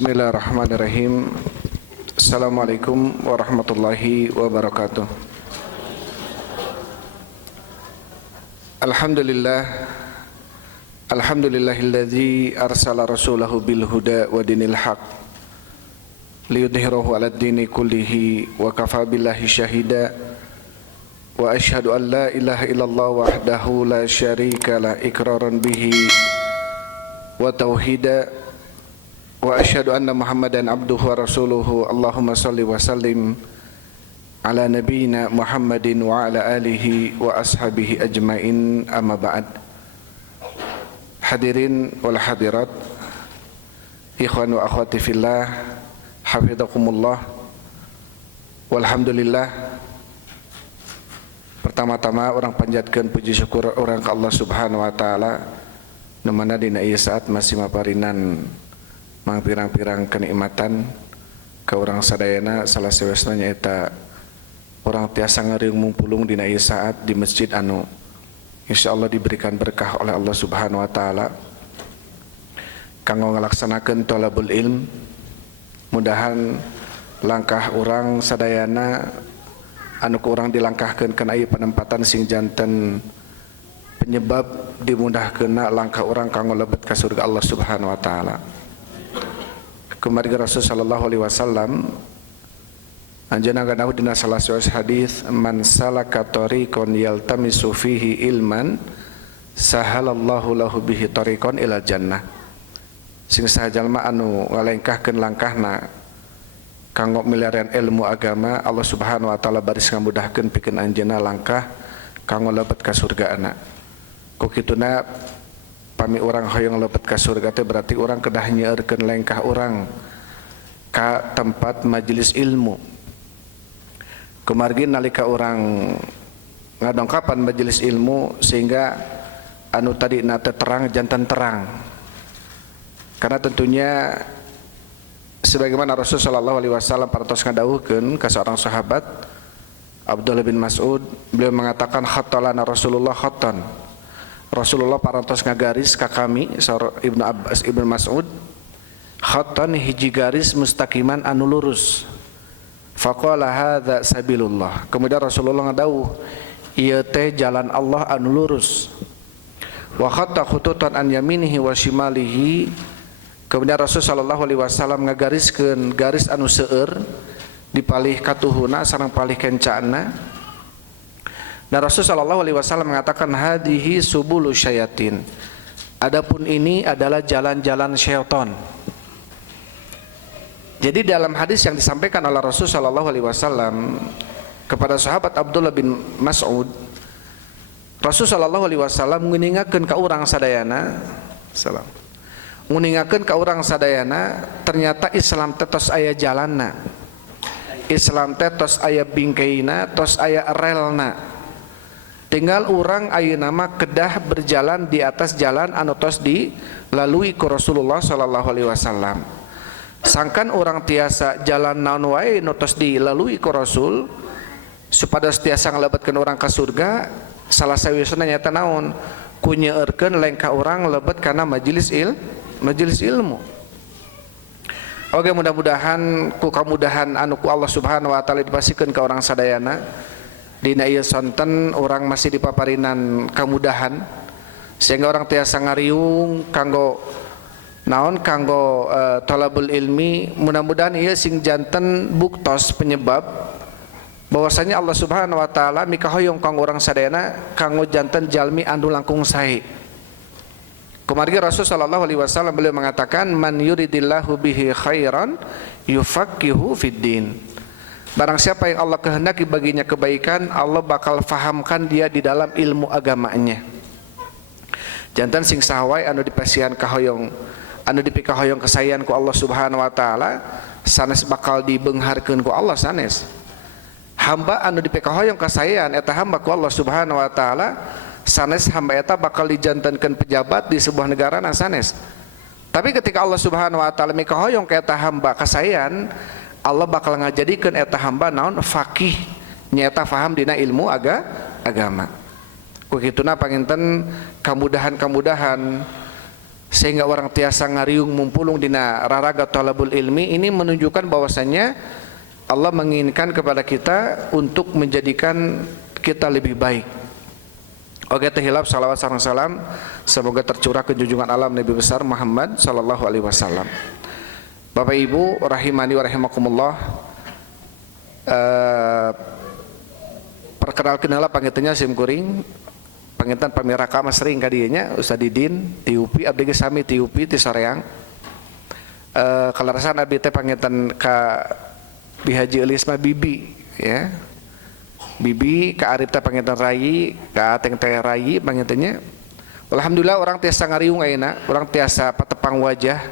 Bismillahirrahmanirrahim. Assalamualaikum warahmatullahi wabarakatuh. Alhamdulillahilladzi arsala rasulahu bil huda wa dinil haq liyudhhirahu 'alad dini kullihi wa kafa billahi syahida wa asyhadu an la ilaha illallah wahdahu la syarika la iqraran bihi wa tauhida wa asyhadu anna Muhammadan abduhu wa rasuluhu. Allahumma salli wa sallim ala nabiyyina Muhammadin wa ala alihi wa ashabihi ajmain, amma ba'd. Hadirin wal hadirat, ikhwan wa akhwati fillah, hafizakumullah. Walhamdulillah, pertama-tama orang panjatkeun puji syukur orang ka Allah Subhanahu wa taala nu mana dina ieu saat masih maparinan pirang-pirang kenikmatan ke orang sadayana. Salah sewesna nyaeta orang tiasa ngeureung mumpulung dina ieu saat di masjid anu insyaallah diberikan berkah oleh Allah Subhanahu wa taala kanggo ngalaksanakeun thalabul ilm. Mudahan langkah orang sadayana anu ku urang dilangkahkeun kana ieu penempatan sing janten penyebab dimudahkeunna langkah orang kanggo lebet ka surga Allah Subhanahu wa taala. Kemarin Rasul sallallahu alaihi wasallam anjeunna gadawuh dina salah satu hadis, man salaka tariqan yaltamisu fihi ilman sahalallahu lahu bihi tariqan ilal jannah. Sing saha jalma anu ngalengkahkeun langkahna kanggo milarian ilmu agama, Allah Subhanahu wa taala baris ngamudahkeun pikeun anjeunna langkah kanggo lebet ka surgaana. Ku kituna pami orang hoyong lebet ka surga teh berarti orang kedah nyeueurkeun lengkah orang ka tempat majelis ilmu. Kumargi nalika orang ngadongkapan majelis ilmu sehingga anu tadi nate terang jantan terang. Karena tentunya sebagaimana Rasul sallallahu alaihi wasallam parantos ngadawuhkeun ka seorang sahabat Abdullah bin Mas'ud, beliau mengatakan khattalana Rasulullah khattan. Rasulullah parantos ngagaris ka kami Ibnu Abbas Ibnu Mas'ud khattan hiji garis mustaqiman anu lurus. Faqala hadza sabilullah. Kemudian Rasulullah ngadawuh ieu teh jalan Allah anu lurus. Wa khatta khututan an yaminihi wa shimalihi. Kemudian Rasul sallallahu alaihi wasallam ngagariskeun garis anu seueur dipalih katuhuna sareng palih kencana. Dan Rasul sallallahu alaihi wasallam mengatakan hadihi subulu syayatin. Adapun ini adalah jalan-jalan syaitan. Jadi dalam hadis yang disampaikan oleh Rasul sallallahu alaihi wasallam kepada sahabat Abdullah bin Mas'ud, Rasul sallallahu alaihi wasallam ngeningakeun ka urang sadayana, salam. Ngeningakeun ka urang sadayana ternyata Islam teh tos aya jalanna. Islam teh tos aya bingkeina, tos aya relna. Tinggal orang ayeuna mah kedah berjalan di atas jalan anu tos dilalui ku Rasulullah sallallahu alaihi wasallam. Sangkan orang tiasa jalan naon wae nu tos dilalui ku Rasul supados tiasa ngalebetkeun urang ka surga, salah sawisana nyaeta naon? Ku nyeueurkeun lengkah urang lebet kana majelis ilmu. Oke, mudah-mudahan ku kamudahan anu ku Allah Subhanahu wa taala dipasikeun ka urang sadayana. Dina ieu sonten orang masih dipaparinan kemudahan sehingga orang tiasa ngariung kanggo naon kanggo thalabul ilmi. Mudah-mudahan ieu sing janten buktos penyebab bahwasanya Allah Subhanahu wa taala mikahoyong kanggo urang sadayana kanggo janten jalmi anu langkung sae. Kumargi Rasul sallallahu alaihi wasallam beliau mengatakan man yuridillahu bihi khairan yufaqihu fiddin. Barang siapa yang Allah kehendaki baginya kebaikan, Allah bakal fahamkan dia di dalam ilmu agamanya. Jantan sing sahawai anu dipasihan kahoyong, anu dipikahoyong kesayangan ku Allah Subhanahu wa taala, sanes bakal dibeungharkeun ku Allah sanes. Hamba anu dipikahoyong kesayangan eta hamba ku Allah Subhanahu wa taala, sanes hamba eta bakal dijantankeun pejabat di sebuah negara na sanes. Tapi ketika Allah Subhanahu wa taala mikahoyong ka eta hamba kasayangan, Allah bakal ngajadikeun eta hamba naon faqih, nyaeta faham dina ilmu agama. Ku kituna panginten kamudahan-kamudahan sehingga orang tiasa ngariung mumpulung dina raraga talabul ilmi, ini menunjukkan bahwasanya Allah menginginkan kepada kita untuk menjadikan kita lebih baik. Oke, tehilap salawat sareng salam semoga tercurah ke junjungan alam Nabi besar Muhammad sallallahu alaihi wasallam. Bapak Ibu rahimani wa rahimakumullah, perkenalkan heula panggitnya sim kuring, pangitan pamiraka mah sering ka dieu nya Ustaz Didin ti UPI, abdi ge sami ti UPI ti Soreang. Kalarasan abdi teh pangitan ka Bi Haji Elis mah Bibi ya. Bibi ka Arif teh pangitan Rai, ka Ateng teh Rai pangitannya. Alhamdulillah orang tiasa ngariung ayeuna, orang tiasa patepang wajah.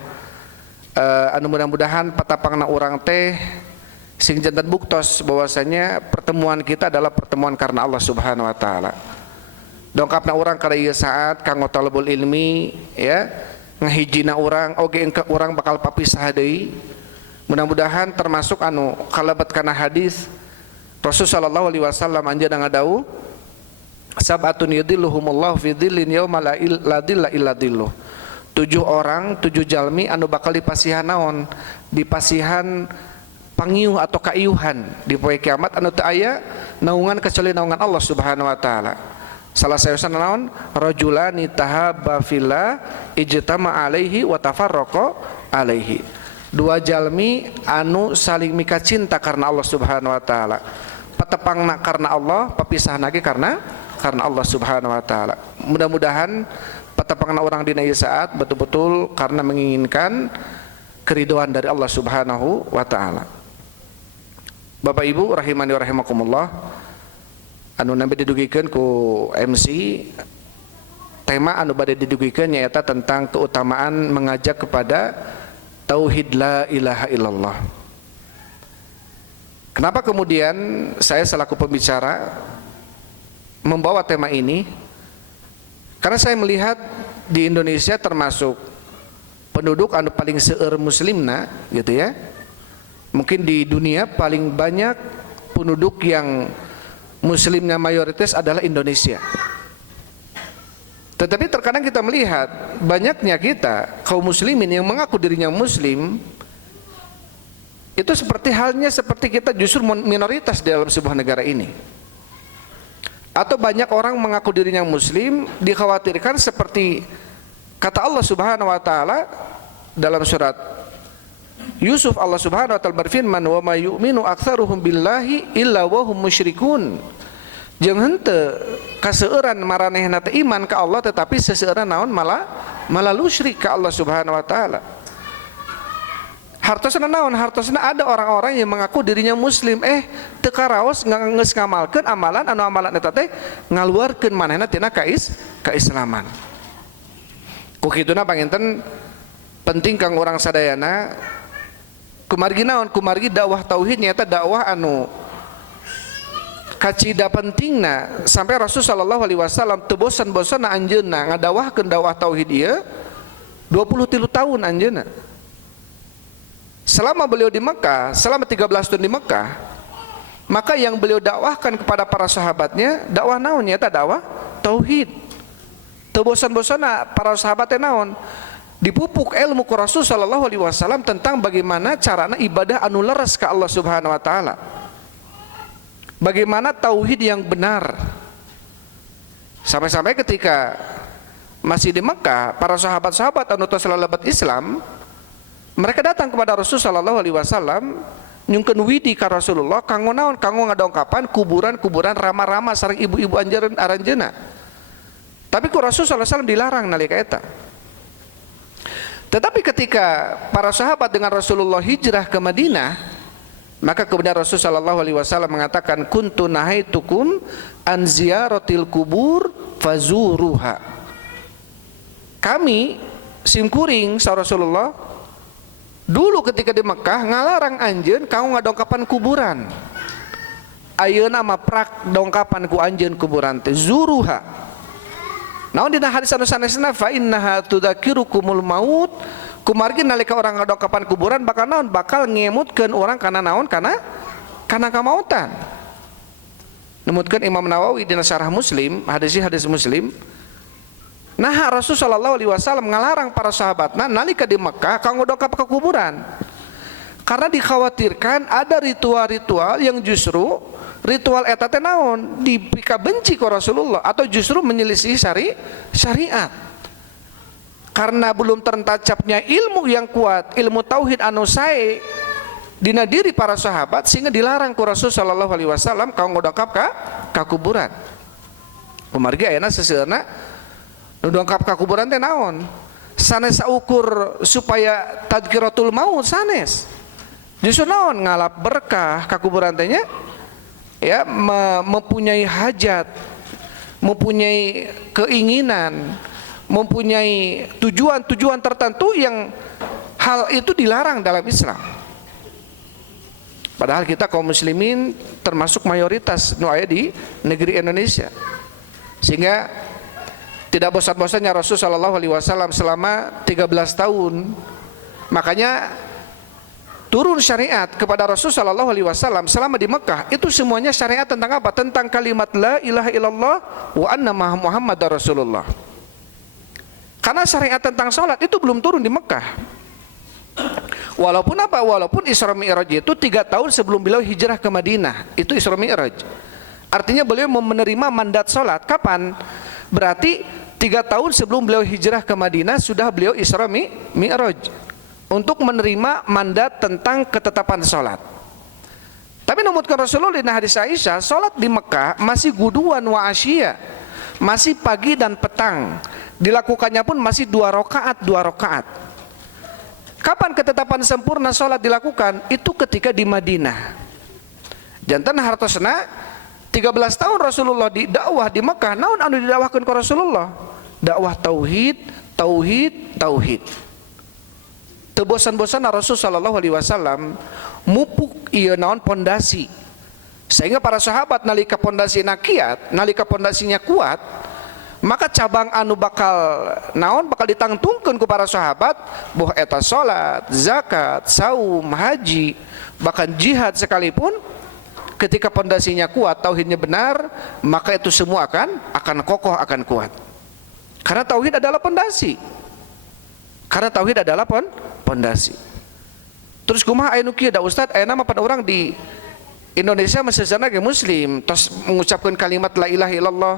Anu mudah-mudahan patapangna orang teh sing jantan buktos bahwasanya pertemuan kita adalah pertemuan karena Allah Subhanahu wa taala. Dongkapna orang kada ieu saat kanggo talabul ilmi ya, ngahijina orang oge engke orang bakal papisah deui. Mudah-mudahan termasuk anu kalabat kana hadis Rasul sallallahu alaihi wasallam anjeunna ngadawuh sab'atun yudhilluhumullahu fi dhillin yauma la dhilla illa dhilluh. 7 orang, 7 jalmi anu bakal dipasihan naon? Dipasihan pangiuh atau kaiuhan di poe kiamat anu teu aya naungan kecuali naungan Allah Subhanahu wa taala. Salah saeusan naon? Rajulani tahabba fillah ijtama alaihi wa tafarraqa alaihi. 2 jalmi anu saling mika cinta karena Allah Subhanahu wa taala. Patepangna karena Allah, papisahna ge karena Allah Subhanahu wa taala. Mudah-mudahan patepangna orang dina ieu saat betul-betul karena menginginkan keridhaan dari Allah Subhanahu wa taala. Bapak Ibu rahimani wa rahimakumullah, anu nabi didugikeun ku MC, tema anu bade didugikeun nyaeta tentang keutamaan mengajak kepada tauhid la ilaha illallah. Kenapa kemudian saya selaku pembicara membawa tema ini? Karena saya melihat di Indonesia termasuk penduduk anu paling seueur muslimna gitu ya. Mungkin di dunia paling banyak penduduk yang muslimnya mayoritas adalah Indonesia. Tetapi terkadang kita melihat banyaknya kita kaum muslimin yang mengaku dirinya muslim itu seperti halnya seperti kita justru minoritas dalam sebuah negara ini. Atau banyak orang mengaku dirinya muslim dikhawatirkan seperti kata Allah Subhanahu wa taala dalam surat Yusuf, Allah Subhanahu wa taala berfirman, "Wa may yu'minu aktsaruhum billahi illa wa hum musyrikun." Jeung henteu kaseueuran maranehna teh iman ka Allah tetapi seseueuran naon malah lusyrik ka Allah Subhanahu wa taala. Hartosna naon? Hartosna ada orang-orang yang mengaku dirinya muslim teu karaos geus ngamalkeun amalan anu amalan eta teh ngaluarkeun manehna tina kaislaman. Ku kituna panginten penting kang urang sadayana kumargi naon? Kumargi dakwah tauhid nyaeta dakwah anu kacida pentingna sampai Rasul sallallahu alaihi wasallam teu bosan-bosanna anjeunna ngadawahkeun dakwah tauhid ieu 23 tahun anjeunna. Selama beliau di Mekah, selama 13 tahun di Mekah, maka yang beliau dakwahkan kepada para sahabatnya dakwah naon? Nyata dakwah tauhid. Teu bosan-bosanna para sahabat teh naon? Dipupuk ilmu ku Rasul sallallahu alaihi wasallam tentang bagaimana carana ibadah anu leres ka Allah Subhanahu wa taala. Bagaimana tauhid yang benar. Sampai-sampai ketika masih di Mekah, para sahabat-sahabat anu tos lalabat Islam, mereka datang kepada Rasul sallallahu alaihi wasallam nyungkeun widi ka Rasulullah kanggo naon? Kanggo ngadongkapan kuburan-kuburan rama-rama sareng ibu-ibu aranjeunna. Tapi ku Rasul sallallahu alaihi wasallam dilarang nalika eta. Tetapi ketika para sahabat dengan Rasulullah hijrah ke Madinah, maka kemudian Rasul sallallahu alaihi wasallam mengatakan kuntu nahaitukum an ziyaratil kubur fazuruha. Kami simkuring sa Rasulullah dulu ketika di Mekah ngalarang anjeun kamu ngadongkapan kuburan. Ayeuna mah prak dongkapan ku anjeun kuburan teh zuruha. Naon dina hadis anu sanesna fa innaha tudzakirukumul maut, kumargi nalika orang ngadongkapan kuburan bakal naon? Bakal ngemutkeun orang kana naon? Kana kamautan. Nemutkeun Imam Nawawi dina Syarah Muslim, hadis Muslim Nah Rasulullah sallallahu alaihi wasallam ngalarang para sahabatna nalika di Mekah kanggo dokap ke kuburan. Karena dikhawatirkan ada ritual-ritual yang justru ritual eta teh naon dipika benci ku Rasulullah atau justru menyelisih syariat. Karena belum tertancapnya ilmu yang kuat, ilmu tauhid anu sae dina diri para sahabat sehingga dilarang ku Rasul sallallahu alaihi wasallam kanggo dokap ka kuburan. Kumargi ayeuna seseueurna nu dongkap ka kuburan teh naon? Sanes ukur supaya tadkiratul maut sanes. Justru naon ngalap berkah ka kuburan teh nya? Ya, mempunyai hajat, mempunyai keinginan, mempunyai tujuan-tujuan tertentu yang hal itu dilarang dalam Islam. Padahal kita kaum muslimin termasuk mayoritas nu aya di negeri Indonesia. Sehingga tidak bosan-bosannya Rasul sallallahu alaihi wasallam selama 13 tahun. Makanya turun syariat kepada Rasul sallallahu alaihi wasallam selama di Mekah itu semuanya syariat tentang apa? Tentang kalimat la ilaha illallah wa anna Muhammadar Rasulullah. Karena syariat tentang salat itu belum turun di Mekah. Walaupun apa? Walaupun Isra Mi'raj itu 3 tahun sebelum beliau hijrah ke Madinah. Itu Isra Mi'raj. Artinya beliau menerima mandat salat kapan? Berarti 3 tahun sebelum beliau hijrah ke Madinah sudah beliau Isra Mi'raj untuk menerima mandat tentang ketetapan sholat. Tapi namutkan Rasulullah di hadis Aisyah, sholat di Mekah masih guduan wa asyiya, masih pagi dan petang. Dilakukannya pun masih 2 rakaat. Kapan ketetapan sempurna sholat dilakukan? Itu ketika di Madinah. Jantan hartosna 13 tahun Rasulullah di dakwah di Mekah, naon anu didakwahkeun ku Rasulullah? Dakwah tauhid. Teu bosan-bosan Rasul sallallahu alaihi wasallam mupuk ieu naon pondasi. Sehingga para sahabat nalika pondasina kiat, nalika pondasinya kuat, maka cabang anu bakal ditangtungkeun ku para sahabat boh eta salat, zakat, saum, haji, bahkan jihad sekalipun ketika pondasinya kuat, tauhidnya benar, maka itu semua akan kokoh, akan kuat. Karena tauhid adalah pondasi. Pondasi. Terus kumaha aya nu kieu da Ustaz? Aya nama pada orang di Indonesia masih sana ge muslim, tos mengucapkan kalimat la ilaha illallah.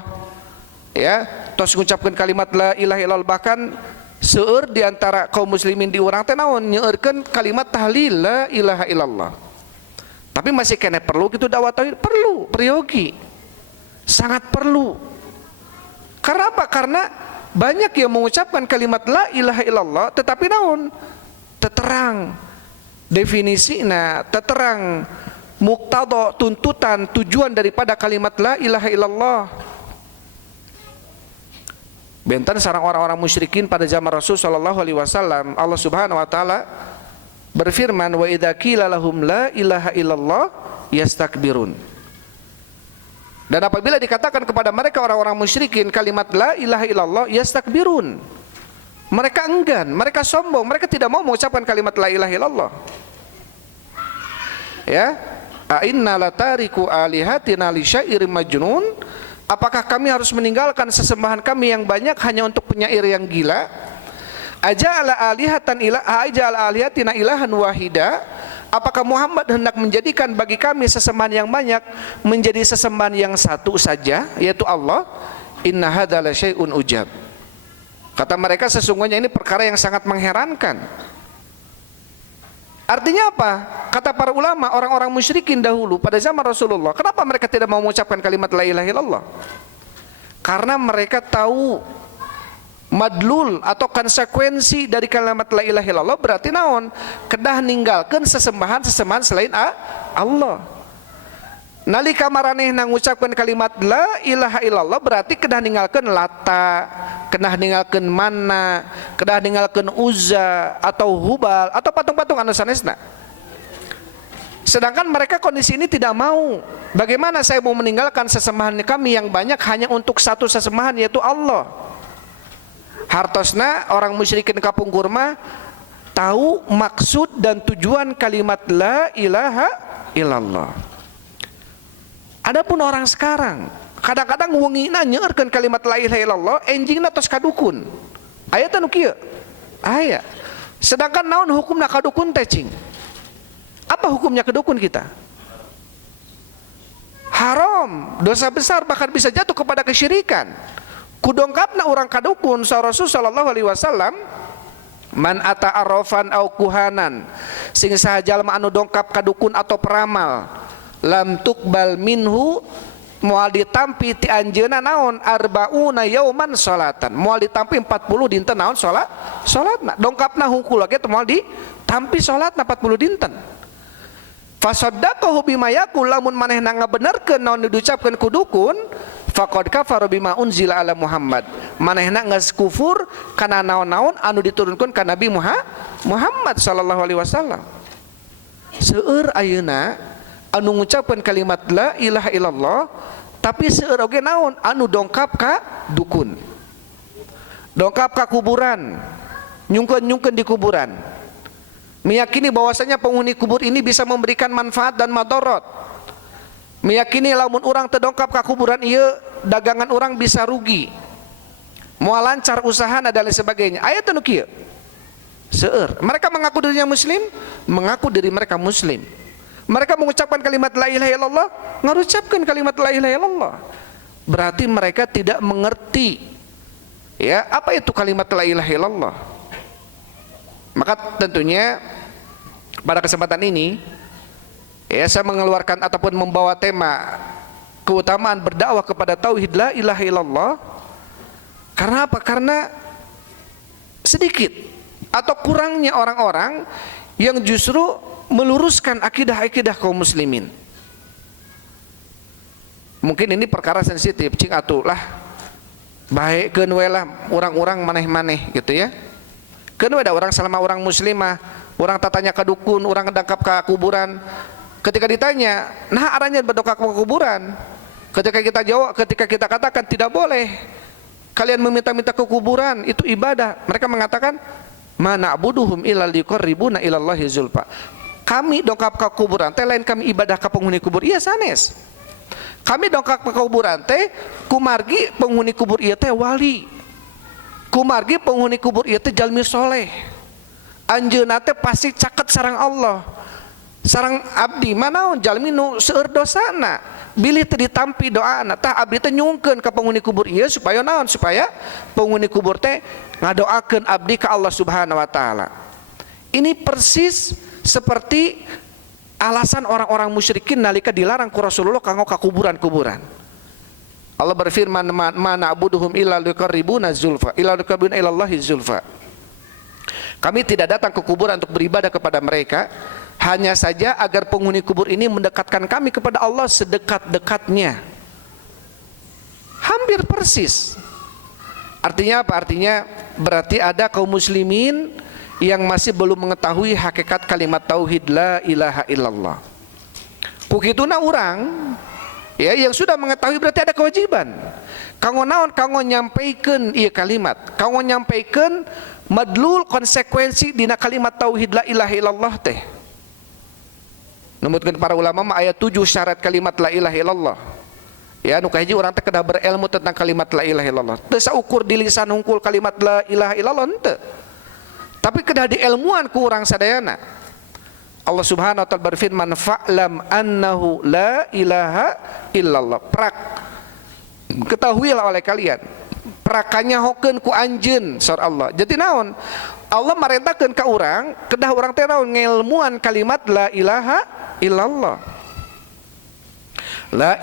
Ya, tos mengucapkan kalimat la ilaha illallah, bahkan seueur di antara kaum muslimin di urang teh naon nyeueurkeun kalimat tahlil la ilaha illallah. Tapi masih kena perlu gitu dakwah tauhid, perlu, priyogi. Sangat perlu. Karena apa? Karena banyak yang mengucapkan kalimat la ilaha illallah tetapi naon? Teterang definisina, teterang muqtada, tuntutan, tujuan daripada kalimat la ilaha illallah. Benten sareng orang-orang musyrikin pada zaman Rasul sallallahu alaihi wasallam, Allah Subhanahu wa taala berfirman, wa idza qila lahum la ilaha illallah yastakbirun. Dan apabila dikatakan kepada mereka orang-orang musyrikin kalimat la ilaha illallah yastakbirun, mereka enggan, mereka sombong, mereka tidak mau mengucapkan kalimat la ilaha illallah. Ya, a inna latariku alihatina li syairin majnun, apakah kami harus meninggalkan sesembahan kami yang banyak hanya untuk penyair yang gila? Aja'ala alihatina ilahan wahida, apakah Muhammad hendak menjadikan bagi kami sesembahan yang banyak menjadi sesembahan yang satu saja, yaitu Allah? Inna hadza la syai'un ujab. Kata mereka sesungguhnya ini perkara yang sangat mengherankan. Artinya apa? Kata para ulama, orang-orang musyrikin dahulu pada zaman Rasulullah, kenapa mereka tidak mau mengucapkan kalimat la ilaha illallah? Karena mereka tahu madlul atau konsekuensi dari kalimat la ilaha illallah berarti naon? Kedah ninggalkeun sesembahan selain Allah. Nalika maranehna ngucapkeun kalimat la ilaha illallah berarti kedah ninggalkeun Lata, kedah ninggalkeun Manna, kedah ninggalkeun Uzza atau Hubal atau patung-patung anu sanesna. Sedangkan mereka kondisi ini tidak mau. Bagaimana saya mau meninggalkan sesembahan kami yang banyak hanya untuk satu sesembahan, yaitu Allah? Hartosna orang musyrikin kapung kurma tahu maksud dan tujuan kalimat la ilaha illallah. Adapun orang sekarang kadang-kadang wengina nyeurkeun kalimat la ilaha illallah enjingna tos kadukun. Aya teh nu kieu? Aya. Sedangkan naon hukumna kadukun teh cing? Apa hukumnya kedukun kita? Haram, dosa besar, bahkan bisa jatuh kepada kesyirikan. Kudongkapna orang kadukun sa Rasul sallallahu alaihi wasallam, man ata arrafan au kuhanan, sing saha jalma anu dongkap kadukun atau peramal, lam tuqbal minhu, moal ditampi ti anjeunna naon arbauna yauman salatan, moal ditampi 40 dinten naon salatna. Dongkapna hungkul lagi teu moal ditampi salatna 40 dinten. Fasaddaqahu bima yaqul, lamun manehna ngabenerkeun naon diucapkeun ku dukun, faqad kafara bima unzila ala Muhammad, manehna geus kufur kana naon-naon anu diturunkeun ka Nabi Muhammad sallallahu alaihi wasallam. Seueur ayeuna anu ngucapkeun kalimat la ilaha illallah tapi seueur oge naon anu dongkap ka dukun, dongkap ka kuburan, nyungkeun di kuburan, meyakini bahwasanya penghuni kubur ini bisa memberikan manfaat dan madarat, meyakini lamun orang terdongkap ke kuburan ieu dagangan orang bisa rugi, moal lancar usaha dan lain sebagainya. Aya teh nu kieu? Seueur mereka mengaku dirinya muslim, mengaku diri mereka muslim. Mereka mengucapkan kalimat la ilaha illallah, mengucapkan kalimat la ilaha illallah. Berarti mereka tidak mengerti ya apa itu kalimat la ilaha illallah. Maka tentunya pada kesempatan ini ya saya mengeluarkan ataupun membawa tema keutamaan berdakwah kepada tauhid la ilaha illallah. Karena apa? Karena sedikit atau kurangnya orang-orang yang justru meluruskan akidah-akidah kaum muslimin. Mungkin ini perkara sensitif, cing atuh lah baikkeun we lah orang-orang maneh-maneh gitu ya. Keun we da orang selama orang muslimah, orang tatanya ka dukun, orang dangkap ka kuburan. Ketika ditanya, "Nah aranya berdongkap ke kuburan?" Ketika kita katakan tidak boleh kalian meminta-minta ke kuburan, itu ibadah. Mereka mengatakan, "Ma na'buduhum illa liqarribuna ilallahi zulfa." Kami dongkap ke kuburan teh lain kami ibadah ka penghuni kubur. Iya sanes. Kami dongkap ke kuburan teh kumargi penghuni kubur ieu teh wali. Kumargi penghuni kubur ieu teh jalmi soleh. Anjeunna teh pasti caket sareng Allah. Sareng abdi manaon jalmi nu seueur dosana. Bilih teh ditampi doana. Tah abdi teh nyungkeun ka penghuni kubur ieu supaya naon? Supaya penghuni kubur teh ngadoakeun abdi ka Allah Subhanahu wa taala. Ini persis seperti alasan orang-orang musyrikin nalika dilarang ku Rasulullah kanggo ka kuburan-kuburan. Allah berfirman, "Ma na'buduhum illa liqarribuna zulfa, illa liqarribuna ilallahi zulfa." Kami tidak datang ke kuburan untuk beribadah kepada mereka, hanya saja agar penghuni kubur ini mendekatkan kami kepada Allah sedekat-dekatnya. Hampir persis. Artinya apa? Artinya berarti ada kaum muslimin yang masih belum mengetahui hakikat kalimat tauhid la ilaha illallah. Kukituna urang ya yang sudah mengetahui berarti ada kewajiban. Kanggo naon? Kanggo nyampaikeun ieu kalimat, kanggo nyampaikeun madlul konsekuensi dina kalimat tauhid la ilaha illallah teh. Numutkeun para ulama mah aya 7 syarat kalimat la ilaha illallah. Ya nu kahiji urang teh kedah berilmu tentang kalimat la ilaha illallah. Teu saukur di lisan hungkul kalimat la ilaha illallah henteu. Tapi kedah diilmuan ku urang sadayana. Allah Subhanahu wa taala berfirman, "Fa'lam annahu la ilaha illallah." Prak ketahuilah oleh kalian, prakanya hokeun ku anjeun sar Allah. Jadi naon? Allah marentahkeun ka urang, kedah urang teh naon ngilmuan kalimat la ilaha illallah. La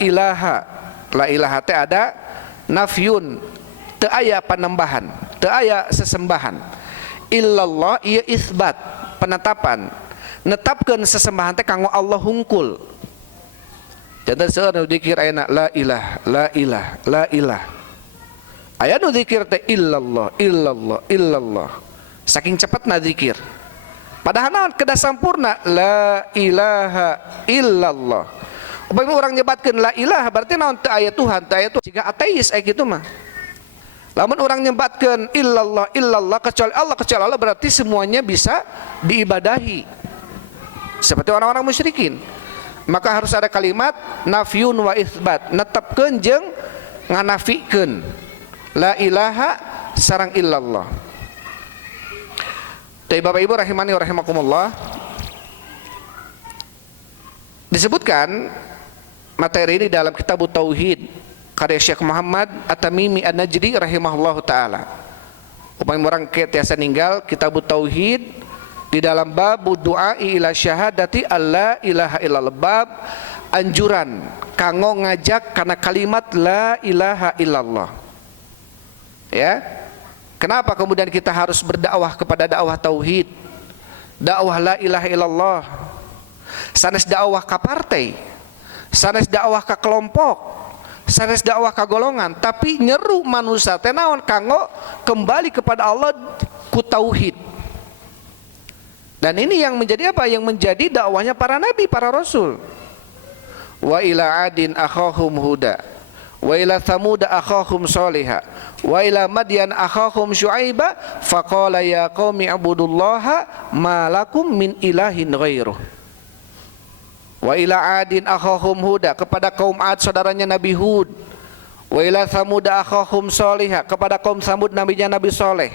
ilaha teh ada nafyun, teu aya panembahan, teu aya sesembahan. Illallah ieu isbat, penetapan. Netapkeun sesembahan teh kanggo Allah hungkul. Janten seueur nu dikir ayeuna la ilah, la ilah, la ilah. Aya nu dikir teh illallah, illallah, illallah. Saking cepatna zikir. Padahal naon kedah sampurna la ilaha illallah. Upami orang nyebatkeun la ilaha berarti naon teu aya Tuhan, teu aya Tuhan. Siga ateis aya kitu mah. Lamun orang nyebatkeun illallah, illallah kecuali Allah berarti semuanya bisa diibadahi. Seperti orang-orang musyrikin. Maka harus ada kalimat nafyun wa itsbat, netepkeun jeung nganafikeun la ilaha sareng illallah. Tapi Bapak Ibu rahimani wa rahimakumullah, disebutkan materi ini dalam kitab Tauhid karya Syekh Muhammad At-Tamimi An-Najdi rahimahullahu taala. Upami orang tiasa ninggal kitab Tauhid di dalam bab doa ila syahadati alla ilaha illallah, bab anjuran kanggo ngajak karena kalimat la ilaha illallah. Ya, kenapa kemudian kita harus berdakwah kepada dakwah tauhid, dakwah la ilaha illallah? Sanes dakwah ka partai, sanes dakwah ka kelompok, sanes dakwah ka golongan, tapi nyeru manusia teh naon kanggo kembali kepada Allah ku tauhid. Dan ini yang menjadi apa? Yang menjadi dakwahnya para nabi, para rasul. Wa ila adin akhahum huda, wa ila thamud akhahum salihah, wa ila madyan akhahum syuaiba faqala ya qaumi ibudullaha ma lakum min ilahin ghairuh. Wa ila adin akhahum huda, kepada kaum Ad saudaranya Nabi Hud. Wa ila thamud akhahum salihah, kepada kaum Samud nabinya Nabi Saleh.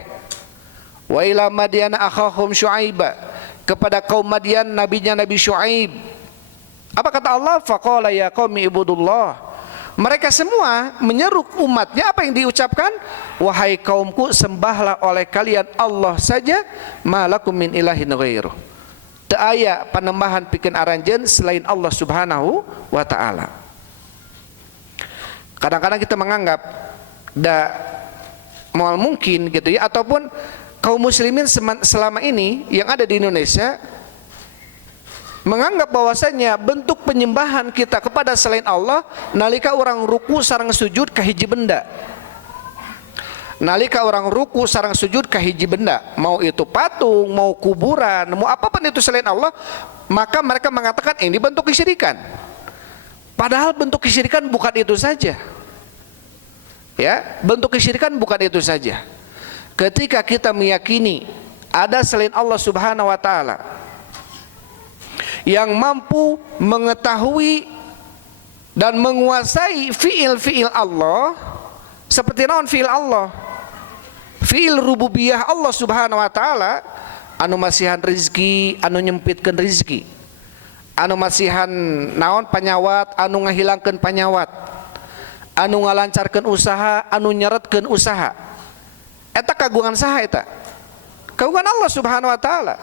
Wa ila madyan akhahum syuaiba, kepada kaum Madian nabinya Nabi Syuaib. Apa kata Allah? Faqala ya qaumi ibudullah. Mereka semua menyeru umatnya, apa yang diucapkan? Wahai kaumku, sembahlah oleh kalian Allah saja, malakum min ilahin ghairuh. Teu aya panembahan pikeun aranjeun selain Allah Subhanahu wa taala. Kadang-kadang kita menganggap moal mungkin gitu ya, ataupun kaum muslimin selama ini yang ada di Indonesia menganggap bahwasanya bentuk penyembahan kita kepada selain Allah nalika orang ruku sareng sujud ka hiji benda. Nalika orang ruku sareng sujud ka hiji benda, mau itu patung, mau kuburan, mau apapun itu selain Allah, maka mereka mengatakan ini bentuk kesyirikan. Padahal bentuk kesyirikan bukan itu saja. Ya, bentuk kesyirikan bukan itu saja. Ketika kita meyakini ada selain Allah Subhanahu wa taala yang mampu mengetahui dan menguasai fiil-fiil Allah, seperti naon fiil Allah? Fiil rububiyah Allah Subhanahu wa taala, anu masihan rizki, anu nyempitkeun rizki, anu masihan naon panyawat, anu ngahilangkeun panyawat, anu ngalancarkeun usaha, anu nyeretkeun usaha. Eta kagungan saha eta? Kagungan Allah Subhanahu wa taala.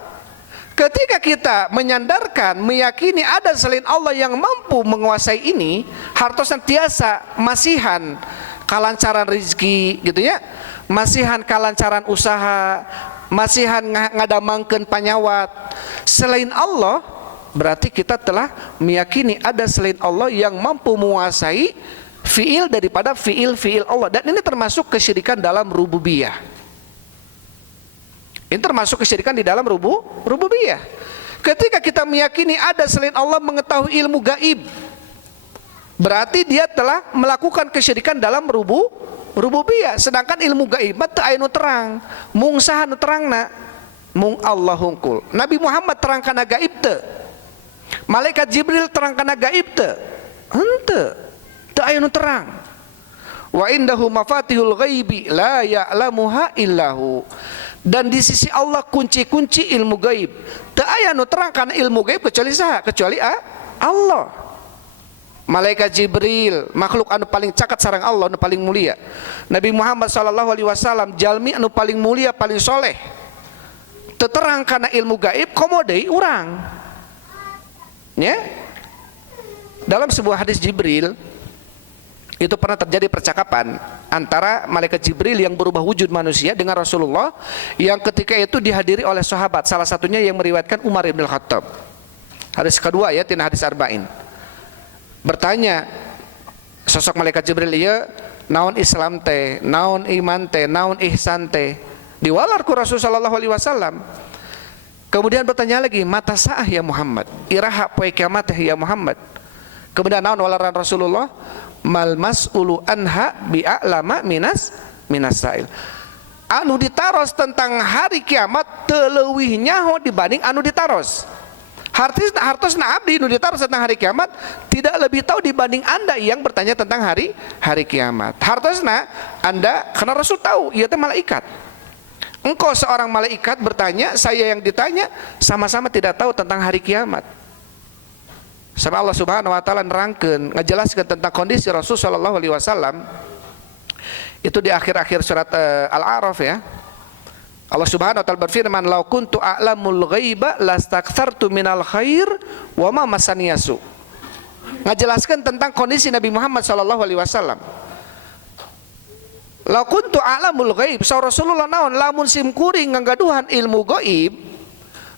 Ketika kita menyandarkan, meyakini ada selain Allah yang mampu menguasai ini, hartosna tiasa masihan kalancaran rezeki gitu ya, masihan kalancaran usaha, masihan ngadamangkeun panyawat selain Allah, berarti kita telah meyakini ada selain Allah yang mampu menguasai fiil daripada fiil-fiil Allah. Dan ini termasuk kesyirikan dalam rububiyah. Ini termasuk kesyirikan di dalam rububiyah. Ketika kita meyakini ada selain Allah mengetahui ilmu gaib, berarti dia telah melakukan kesyirikan dalam rububiyah. Sedangkan ilmu gaib teu aya nu terang, mung saha nu terangna? Mung Allah hungkul. Nabi Muhammad terang kana gaib teu? Malaikat Jibril terang kana gaib teu? Henteu. Teu aya nu terang. Wa indahu mafatihul ghaibi la ya'lamuha illahu. Dan di sisi Allah kunci-kunci ilmu gaib teu aya nu terang kana ilmu gaib kecuali saha? Kecuali Allah. Malaikat Jibril makhluk anu paling caket sareng Allah, anu paling mulia. Nabi Muhammad sallallahu alaihi wasallam jalmi anu paling mulia, paling soleh, teu terang kana ilmu gaib komo deui urang. Ya? Dalam sebuah hadis Jibril itu pernah terjadi percakapan antara malaikat Jibril yang berubah wujud manusia dengan Rasulullah, yang ketika itu dihadiri oleh sahabat, salah satunya yang meriwayatkan Umar bin Khattab. Hadis kedua ya, tina hadis arba'in. Bertanya sosok malaikat Jibril ieu, naon Islam teh, naon iman teh, naon ihsan teh? Diwalar ku Rasul sallallahu alaihi wasallam. Kemudian bertanya lagi, mata sa'ah ya Muhammad? Iraha poe kiamat ya Muhammad? Kemudian naon walaran Rasulullah? Mal mas'ulu anha bi'a'lama minas sa'il. Anu ditaros tentang hari kiamat teu leuwih nyaho dibanding anu ditaros. hartosna abdi nu ditaruh tentang hari kiamat tidak lebih tahu dibanding Anda yang bertanya tentang hari kiamat. Hartosna Anda, karena Rasul tahu, ia teh malaikat. Engkau seorang malaikat bertanya, saya yang ditanya, sama-sama tidak tahu tentang hari kiamat. Sampai Allah Subhanahu wa taala nerangkeun, ngajelaskeun tentang kondisi Rasul sallallahu alaihi wasallam. Itu di akhir-akhir surat Al-A'raf ya. Allah Subhanahu wa taala berfirman, "Lau kuntu a'lamul ghaiba lastakthartu minal khair wa ma masaniyasu." Ngajelaskeun tentang kondisi Nabi Muhammad sallallahu alaihi wasallam. "Lau kuntu a'lamul ghaib," saur Rasulullah naon, lamun sim kuring ngagaduhan ilmu gaib,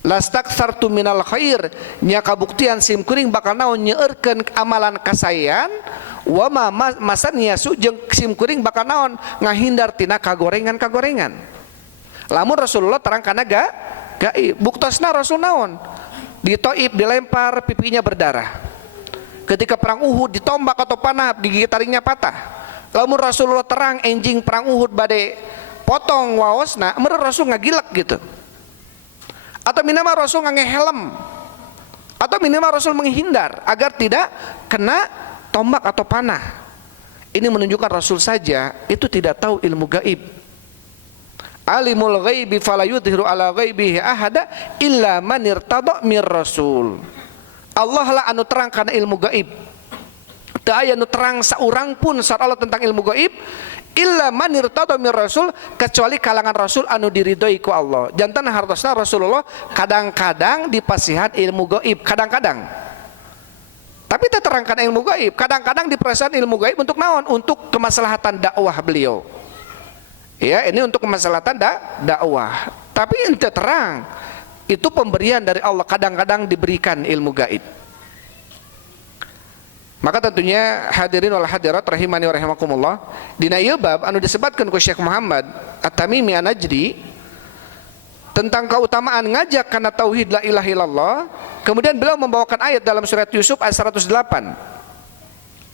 lastakthartu minal khair, nya kabuktian sim kuring bakal naon nyeueurkeun amalan kasayan, wa ma masaniyasu jeung sim kuring bakal naon ngahindar tina kagorengan-kagorengan. Lamun Rasulullah terang kana gaib, buktosna Rasul naon? Di Thaif dilempar pipinya berdarah. Ketika perang Uhud ditombak atau panah gigi taringnya patah. Lamun Rasulullah terang enjing perang Uhud bade potong waosna, meureun Rasul ngagilek gitu. Atau minimal Rasul ngehelm. Atau minimal Rasul menghindar agar tidak kena tombak atau panah. Ini menunjukkan Rasul saja itu tidak tahu ilmu gaib. Alimul ghaibi fala yudhiru ala ghaibihi ahada illa man irtada mir rasul. Allah lah anu terang kana ilmu gaib. Teu aya nu terang saurang pun saat Allah tentang ilmu gaib illa man irtada mir rasul, kecuali kalangan rasul anu diridhoi ku Allah. Jantan hartosna Rasulullah kadang-kadang dipasihan ilmu gaib, kadang-kadang. Tapi teu terangkan ilmu gaib, kadang-kadang diperasaan ilmu gaib untuk naon? Untuk kemaslahatan dakwah beliau. Ya, ini untuk kemaslahatan dakwah. Tapi ente terang, itu pemberian dari Allah, kadang-kadang diberikan ilmu gaib. Maka tentunya hadirin wal hadirat rahimani wa rahimakumullah, dina ieu bab anu disebutkeun ku Syekh Muhammad At-Tamimi An-Najdi tentang keutamaan ngajak kana tauhid la ilaha illallah. Kemudian beliau membawakan ayat dalam surat Yusuf ayat 108.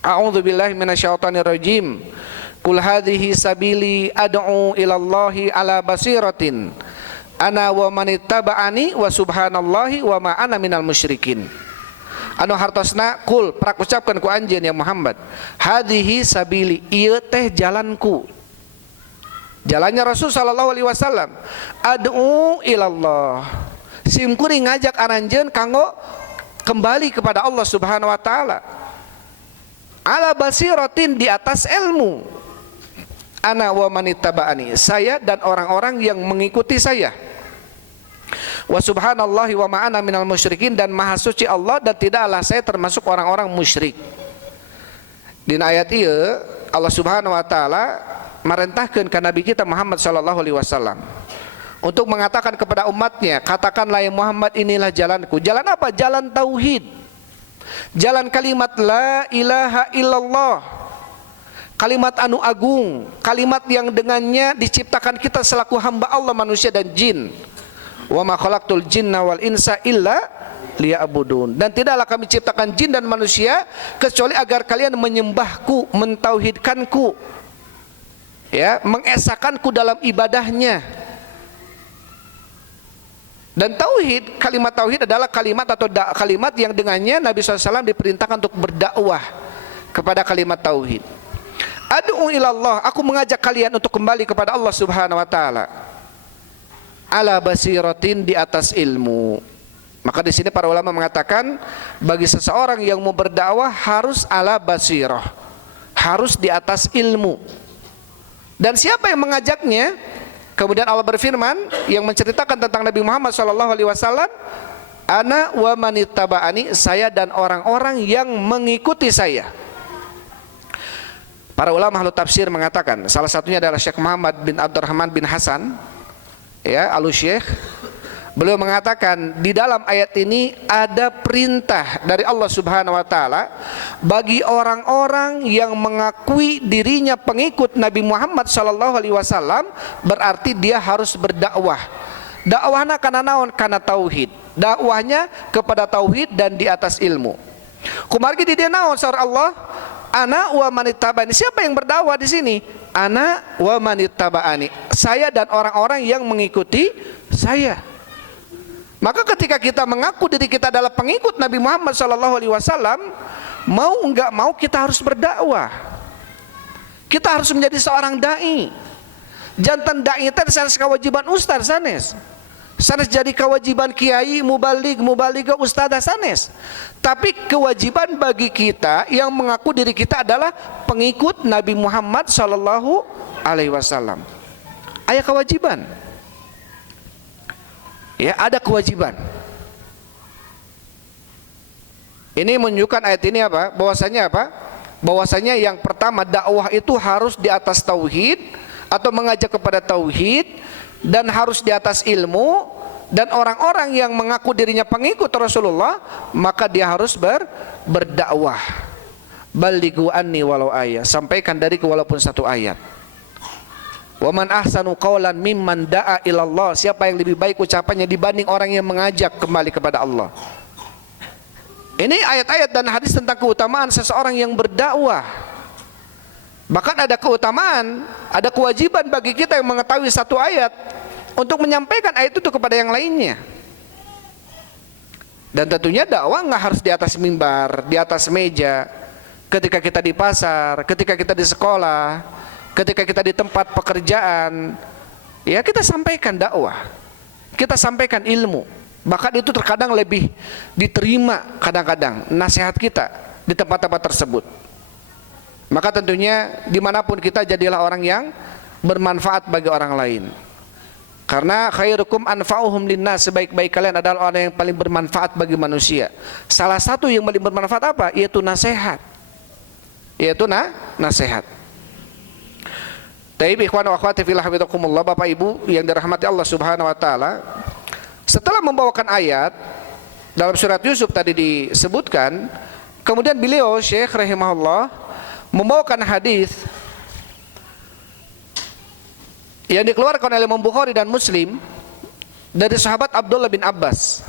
A'udzu billahi minasyaitonir rajim. Qul hadhihi sabili ad'u ilallahi ala basiratin ana wa manittaba'ani wa subhanallahi wa ma ana minal musyrikin. Anu hartosna kul prak ucapkeun ku anjeun ya Muhammad, hadhihi sabili, ieu teh jalanku, jalannya Rasul sallallahu alaihi wasallam, ad'u ilallah, sim kuring ngajak aranjeun kanggo kembali kepada Allah Subhanahu wa taala, ala basiratin, di atas ilmu, ana wa manittaba'ani, saya dan orang-orang yang mengikuti saya, wa subhanallahi wa ma'ana minal musyrikin, dan maha suci Allah dan tidaklah saya termasuk orang-orang musyrik. Dina ayat ieu Allah Subhanahu wa taala merintahkeun ka nabi kita Muhammad sallallahu alaihi wasallam untuk mengatakan kepada umatnya, katakanlah ya Muhammad, inilah jalanku. Jalan apa? Jalan tauhid, jalan kalimat la ilaha illallah, kalimat anu agung, kalimat yang dengannya diciptakan kita selaku hamba Allah, manusia dan jin. Wa ma khalaqtul jinna wal insa illa liya'budun, dan tidaklah kami ciptakan jin dan manusia kecuali agar kalian menyembahku, mentauhidkanku, ya, mengesakanku dalam ibadahnya. Dan tauhid, kalimat tauhid adalah kalimat atau kalimat yang dengannya Nabi SAW diperintahkan untuk berdakwah kepada kalimat tauhid. Ad'u ilallah, aku mengajak kalian untuk kembali kepada Allah Subhanahu wa taala, ala basiratin, di atas ilmu. Maka di sini para ulama mengatakan bagi seseorang yang mau berdakwah harus ala basirah, harus di atas ilmu. Dan siapa yang mengajaknya? Kemudian Allah berfirman yang menceritakan tentang Nabi Muhammad SAW, ana wa manittaba'ani, saya dan orang-orang yang mengikuti saya. Para ulama ahlu tafsir mengatakan, salah satunya adalah Syekh Muhammad bin Abdurrahman bin Hasan, ya, Al-Syekh. Beliau mengatakan di dalam ayat ini ada perintah dari Allah Subhanahu wa taala bagi orang-orang yang mengakui dirinya pengikut Nabi Muhammad sallallahu alaihi wasallam, berarti dia harus berdakwah. Dakwahna kana naon? Kana tauhid. Dakwahnya kepada tauhid dan di atas ilmu. Kumargi di dia naon saur Allah? Ana wa manittaba'ani. Siapa yang berdakwah di sini? Ana wa manittaba'ani, saya dan orang-orang yang mengikuti saya. Maka ketika kita mengaku diri kita adalah pengikut Nabi Muhammad SAW, mau enggak mau kita harus berdakwah. Kita harus menjadi seorang dai. Jantan dai itu sanes kewajiban ustaz sanes. Sanes jadi kewajiban kiai, mubaliga ustadzah sanes. Tapi kewajiban bagi kita yang mengaku diri kita adalah pengikut Nabi Muhammad SAW. Ada kewajiban. Ya, ada kewajiban. Ini menunjukkan ayat ini apa? Bahwasanya apa? Bahwasanya yang pertama, dakwah itu harus di atas tauhid atau mengajak kepada tauhid, dan harus di atas ilmu. Dan orang-orang yang mengaku dirinya pengikut Rasulullah, maka dia harus berdakwah. Balighu anni walau ayat, sampaikan dariku walaupun satu ayat. Wa man ahsanu qawlan mimman da'a ilallah, siapa yang lebih baik ucapannya dibanding orang yang mengajak kembali kepada Allah. Ini ayat-ayat dan hadis tentang keutamaan seseorang yang berdakwah. Bahkan ada keutamaan, ada kewajiban bagi kita yang mengetahui satu ayat untuk menyampaikan ayat itu kepada yang lainnya. Dan tentunya dakwah nggak harus di atas mimbar, di atas meja, ketika kita di pasar, ketika kita di sekolah, ketika kita di tempat pekerjaan. Ya, kita sampaikan dakwah, kita sampaikan ilmu. Bahkan itu terkadang lebih diterima kadang-kadang nasihat kita di tempat-tempat tersebut. Maka tentunya dimanapun kita, jadilah orang yang bermanfaat bagi orang lain. Karena khairukum anfa'uhum linnas, sebaik-baik kalian adalah orang yang paling bermanfaat bagi manusia. Salah satu yang paling bermanfaat apa? Yaitu nasihat. Yaitu nasihat. Taib ikhwan wa akhwati fillah hafizakumullah, Bapak Ibu yang dirahmati Allah Subhanahu wa taala. Setelah membawakan ayat dalam surat Yusuf tadi disebutkan, kemudian beliau Syekh rahimahullah membawakan hadis yang dikeluarkan oleh Imam Bukhari dan Muslim dari sahabat Abdullah bin Abbas.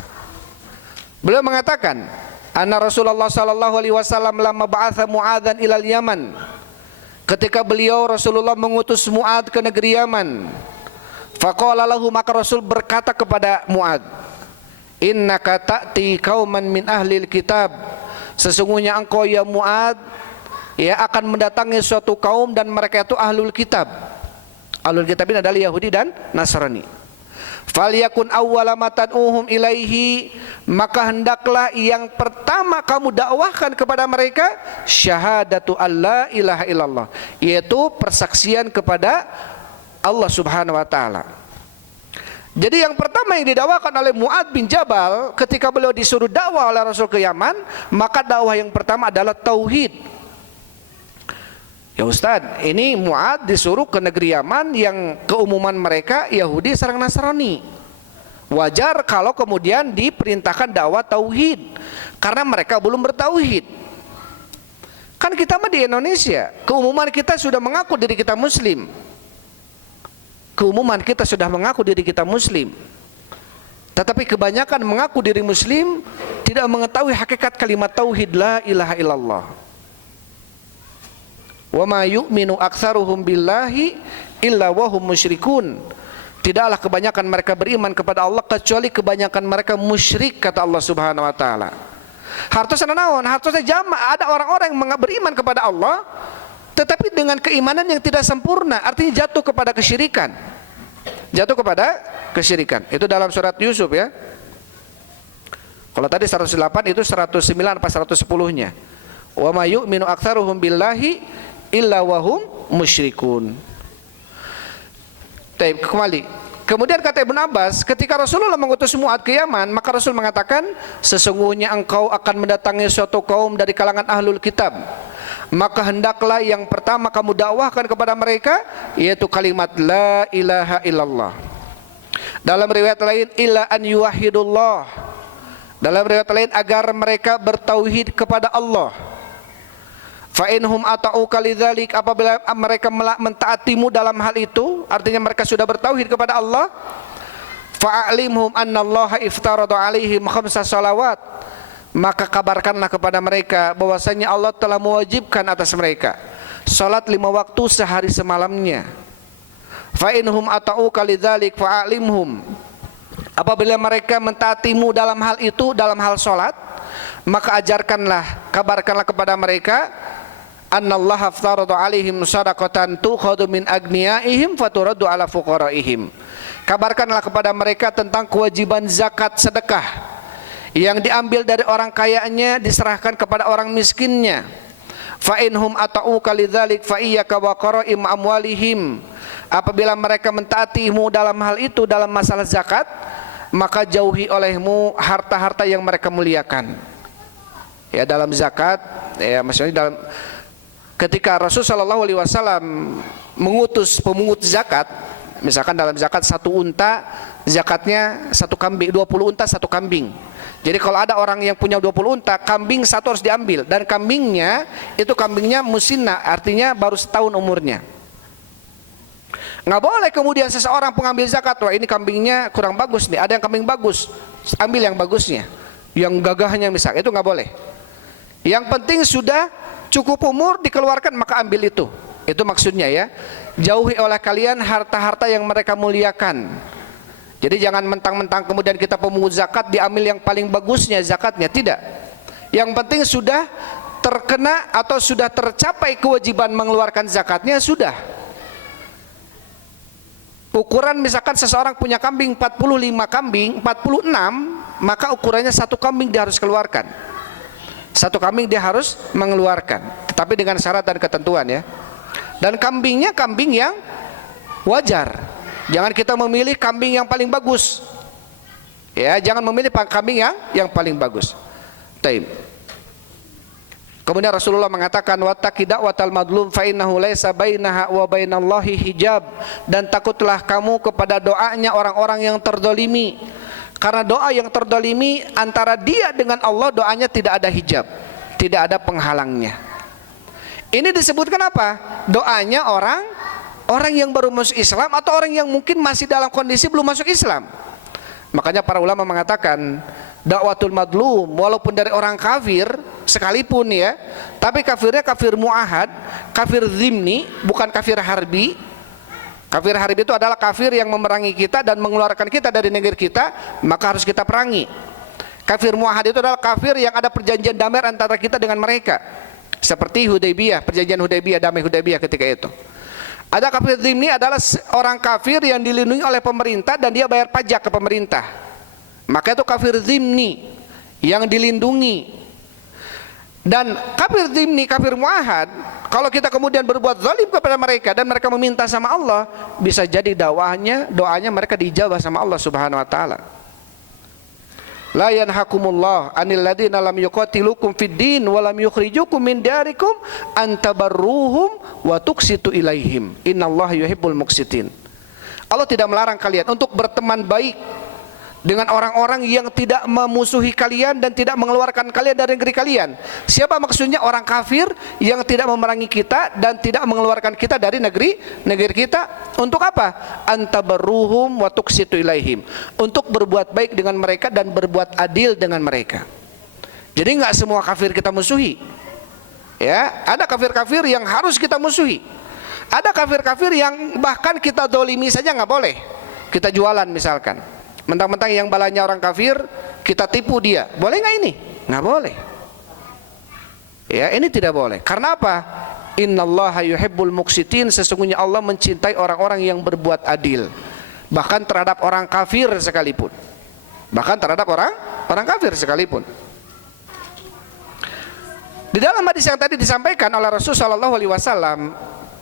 Beliau mengatakan, anna Rasulullah sallallahu alaihi wasallam lamma ba'atha Mu'adzan ilal Yaman, ketika beliau Rasulullah mengutus Mu'adz ke negeri Yaman, faqala lahu, maka Rasul berkata kepada Mu'adz, innaka ta'ti qauman min ahlil kitab, sesungguhnya engkau ya Mu'adz ya akan mendatangi suatu kaum dan mereka itu ahlul kitab. Ahlul kitab ini adalah Yahudi dan Nasrani. Falyakun awwala ma tad'uhum ilaihi, maka hendaklah yang pertama kamu dakwahkan kepada mereka syahadatu alla ilaha illallah, yaitu persaksian kepada Allah Subhanahu wa taala. Jadi yang pertama yang didakwakan oleh Mu'adz bin Jabal ketika beliau disuruh dakwah oleh Rasul ke Yaman, maka dakwah yang pertama adalah tauhid. Ya Ustaz, ini Mu'adz disuruh ke negeri Yaman yang keumuman mereka Yahudi sareng Nasrani. Wajar kalau kemudian diperintahkan dakwah tauhid, karena mereka belum bertauhid. Kan kita mah di Indonesia, keumuman kita sudah mengaku diri kita muslim. Keumuman kita sudah mengaku diri kita muslim. Tetapi kebanyakan mengaku diri muslim tidak mengetahui hakikat kalimat tauhid la ilaha illallah. Wa ma yu'minu aktsaruhum billahi illa wa hum musyrikun. Tidaklah kebanyakan mereka beriman kepada Allah kecuali kebanyakan mereka musyrik, kata Allah Subhanahu wa taala. Hartosna naon? Hartosna jamaah, ada orang-orang yang beriman kepada Allah tetapi dengan keimanan yang tidak sempurna, artinya jatuh kepada kesyirikan. Jatuh kepada kesyirikan. Itu dalam surat Yusuf ya. Kalau tadi 108 itu 109 apa 110-nya. Wa ma yu'minu aktsaruhum billahi illa wahum musyrikun. Baik, kembali. Kemudian kata Ibnu Abbas, ketika Rasulullah mengutus Mu'adz ke Yaman, maka Rasul mengatakan, sesungguhnya engkau akan mendatangi suatu kaum dari kalangan ahlul kitab, maka hendaklah yang pertama kamu dakwahkan kepada mereka yaitu kalimat la ilaha illallah. Dalam riwayat lain illa an yuwahhidullah. Dalam riwayat lain agar mereka bertauhid kepada Allah. Fa inhum ata'uka lidzalik, apabila mereka mentaatimu dalam hal itu, artinya mereka sudah bertauhid kepada Allah, fa'alimhum annallaha iftarada alaihim khamsa salawat, maka kabarkanlah kepada mereka bahwasanya Allah telah mewajibkan atas mereka salat 5 waktu sehari semalamnya. Fa inhum ata'uka lidzalik fa'alimhum Apabila mereka mentaatimu dalam hal itu, dalam hal sholat, maka ajarkanlah, kabarkanlah kepada mereka, annallaha aftaradu alaihim sadaqatan tukhadu min agniyaihim faturaddu ala fuqaraihim. Kabarkanlah kepada mereka tentang kewajiban zakat sedekah yang diambil dari orang kayanya diserahkan kepada orang miskinnya. Fa inhum ata'uka lidzalik fa iyyaka wa qara'im amwalihim. Apabila mereka mentaatimu dalam hal itu, dalam masalah zakat, maka jauhi olehmu harta-harta yang mereka muliakan. Ya, dalam zakat, ya maksudnya dalam ketika Rasulullah SAW mengutus pemungut zakat, misalkan dalam zakat 1 unta, zakatnya 1 kambing, 20 unta 1 kambing. Jadi kalau ada orang yang punya 20 unta, kambing 1 harus diambil, dan kambingnya itu kambingnya musinna, artinya baru setahun umurnya. Nggak boleh kemudian seseorang pengambil zakat, wah ini kambingnya kurang bagus nih, ada yang kambing bagus, ambil yang bagusnya, yang gagahnya misal, itu nggak boleh. Yang penting sudah cukup umur dikeluarkan, maka ambil itu. Itu maksudnya ya. Jauhi oleh kalian harta-harta yang mereka muliakan. Jadi jangan mentang-mentang kemudian kita pemungut zakat diambil yang paling bagusnya zakatnya, tidak. Yang penting sudah terkena atau sudah tercapai kewajiban mengeluarkan zakatnya, sudah. Ukuran misalkan seseorang punya kambing 45 kambing, 46, maka ukurannya 1 kambing dia harus keluarkan. 1 kambing dia harus mengeluarkan, tetapi dengan syarat dan ketentuan ya. Dan kambingnya kambing yang wajar. Jangan kita memilih kambing yang paling bagus. Ya, jangan memilih kambing yang paling bagus. Taib. Kemudian Rasulullah mengatakan, wattaqi da'watal madlum fa innahu laisa bainaha wa bainallahi hijab. Dan takutlah kamu kepada doanya orang-orang yang terdolimi, karena doa yang terdolimi antara dia dengan Allah, doanya tidak ada hijab, tidak ada penghalangnya. Ini disebutkan apa? Doanya orang yang baru masuk Islam atau orang yang mungkin masih dalam kondisi belum masuk Islam. Makanya para ulama mengatakan dakwatul madlum, walaupun dari orang kafir sekalipun ya, tapi kafirnya kafir muahad, kafir zimni, bukan kafir harbi. Kafir harbi itu adalah kafir yang memerangi kita dan mengeluarkan kita dari negeri kita, maka harus kita perangi. Kafir muahad itu adalah kafir yang ada perjanjian damai antara kita dengan mereka, seperti Hudaybiyah, perjanjian Hudaybiyah, damai Hudaybiyah ketika itu. Ada kafir zimni, adalah orang kafir yang dilindungi oleh pemerintah dan dia bayar pajak ke pemerintah, maka itu kafir zimni yang dilindungi. Dan kafir zimni, kafir muahad, kalau kita kemudian berbuat zalim kepada mereka dan mereka meminta sama Allah, bisa jadi doanya mereka dijabah sama Allah Subhanahu wa taala. La yanhakumullah anil ladzina lam yuqatilukum fid din wa lam yukhrijukum min diyarikum an tabarruhum wa tuqsitu ilaihim innallaha yuhibbul muqsitin. Allah tidak melarang kalian untuk berteman baik dengan orang-orang yang tidak memusuhi kalian dan tidak mengeluarkan kalian dari negeri kalian. Siapa maksudnya? Orang kafir yang tidak memerangi kita dan tidak mengeluarkan kita dari negeri kita. Untuk apa? Antabarruhum wa tuqsitu ilaihim, untuk berbuat baik dengan mereka dan berbuat adil dengan mereka. Jadi nggak semua kafir kita musuhi. Ya, ada kafir-kafir yang harus kita musuhi. Ada kafir-kafir yang bahkan kita dolimi saja nggak boleh. Kita jualan misalkan, mentang-mentang yang balanya orang kafir, kita tipu dia. Boleh nggak ini? Nggak boleh. Ya, ini tidak boleh. Karena apa? Innallaha yuhibbul muqsitin, sesungguhnya Allah mencintai orang-orang yang berbuat adil, bahkan terhadap orang kafir sekalipun. Bahkan terhadap orang kafir sekalipun. Di dalam hadis yang tadi disampaikan oleh Rasulullah SAW,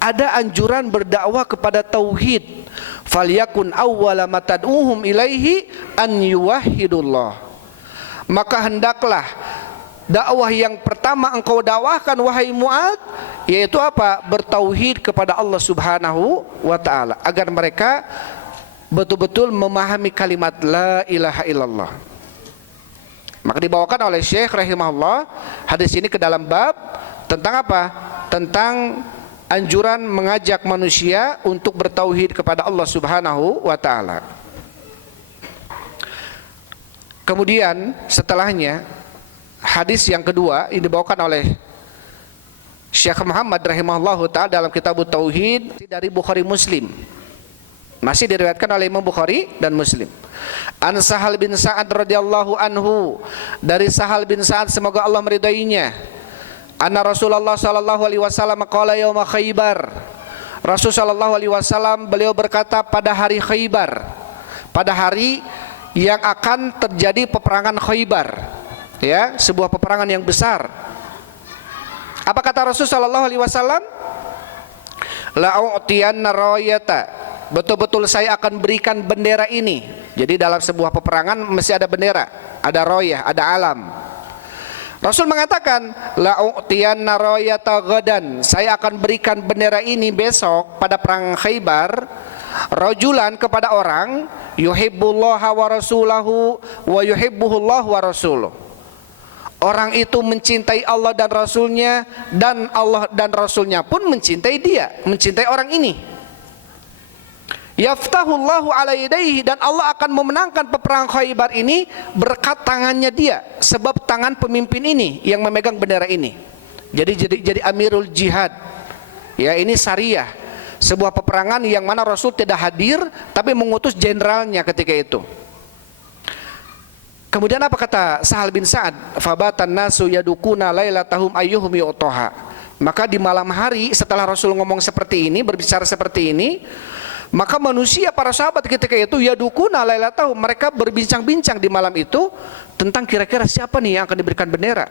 ada anjuran berdakwah kepada tauhid. Falyakun awwala ma tad'uhum ilaihi an yuwahhidullah. Maka hendaklah dakwah yang pertama engkau dakwahkan wahai Mu'adz, yaitu apa? Bertauhid kepada Allah Subhanahu wa taala, agar mereka betul-betul memahami kalimat la ilaha illallah. Maka dibawakan oleh Syekh rahimahullah hadis ini ke dalam bab tentang apa? Tentang anjuran mengajak manusia untuk bertauhid kepada Allah Subhanahu wa taala. Kemudian setelahnya hadis yang kedua ini dibawakan oleh Syekh Muhammad rahimahullahu taala dalam kitab Tauhid dari Bukhari Muslim. Masih diriwayatkan oleh Imam Bukhari dan Muslim. An Sahal bin Sa'ad radhiyallahu anhu, dari Sahal bin Sa'ad semoga Allah meridainya, anna Rasulullah sallallahu alaihi wasallam qala yauma Khaybar. Rasul sallallahu alaihi wasallam beliau berkata pada hari Khaybar, pada hari yang akan terjadi peperangan Khaybar, ya, sebuah peperangan yang besar. Apa kata Rasul sallallahu alaihi wasallam? La u'tiyanna rayata, betul-betul saya akan berikan bendera ini. Jadi dalam sebuah peperangan mesti ada bendera, ada royah, ada alam. Rasul mengatakan, la u'tiyanna rayata ghadan, saya akan berikan bendera ini besok pada perang Khaybar, rajulan, kepada orang, yuhibbullaha wa rasulahu wa yuhibbuhullah wa rasuluh. Orang itu mencintai Allah dan Rasulnya, dan Allah dan Rasulnya pun mencintai dia, mencintai orang ini. Yaftahullahu ala yadayhi, dan Allah akan memenangkan peperangan Khaybar ini berkat tangannya dia, sebab tangan pemimpin ini yang memegang bendera ini. Jadi amirul jihad. Ya, ini syariah, sebuah peperangan yang mana Rasul tidak hadir tapi mengutus jenderalnya ketika itu. Kemudian apa kata Sahal bin Sa'ad? Fabatan nasu yadukuna lailatahum ayyuhum yu'taha. Maka di malam hari setelah Rasul ngomong seperti ini, berbicara seperti ini, maka manusia, para sahabat ketika itu, yadukuna lailatahum, mereka berbincang-bincang di malam itu tentang kira-kira siapa nih yang akan diberikan bendera.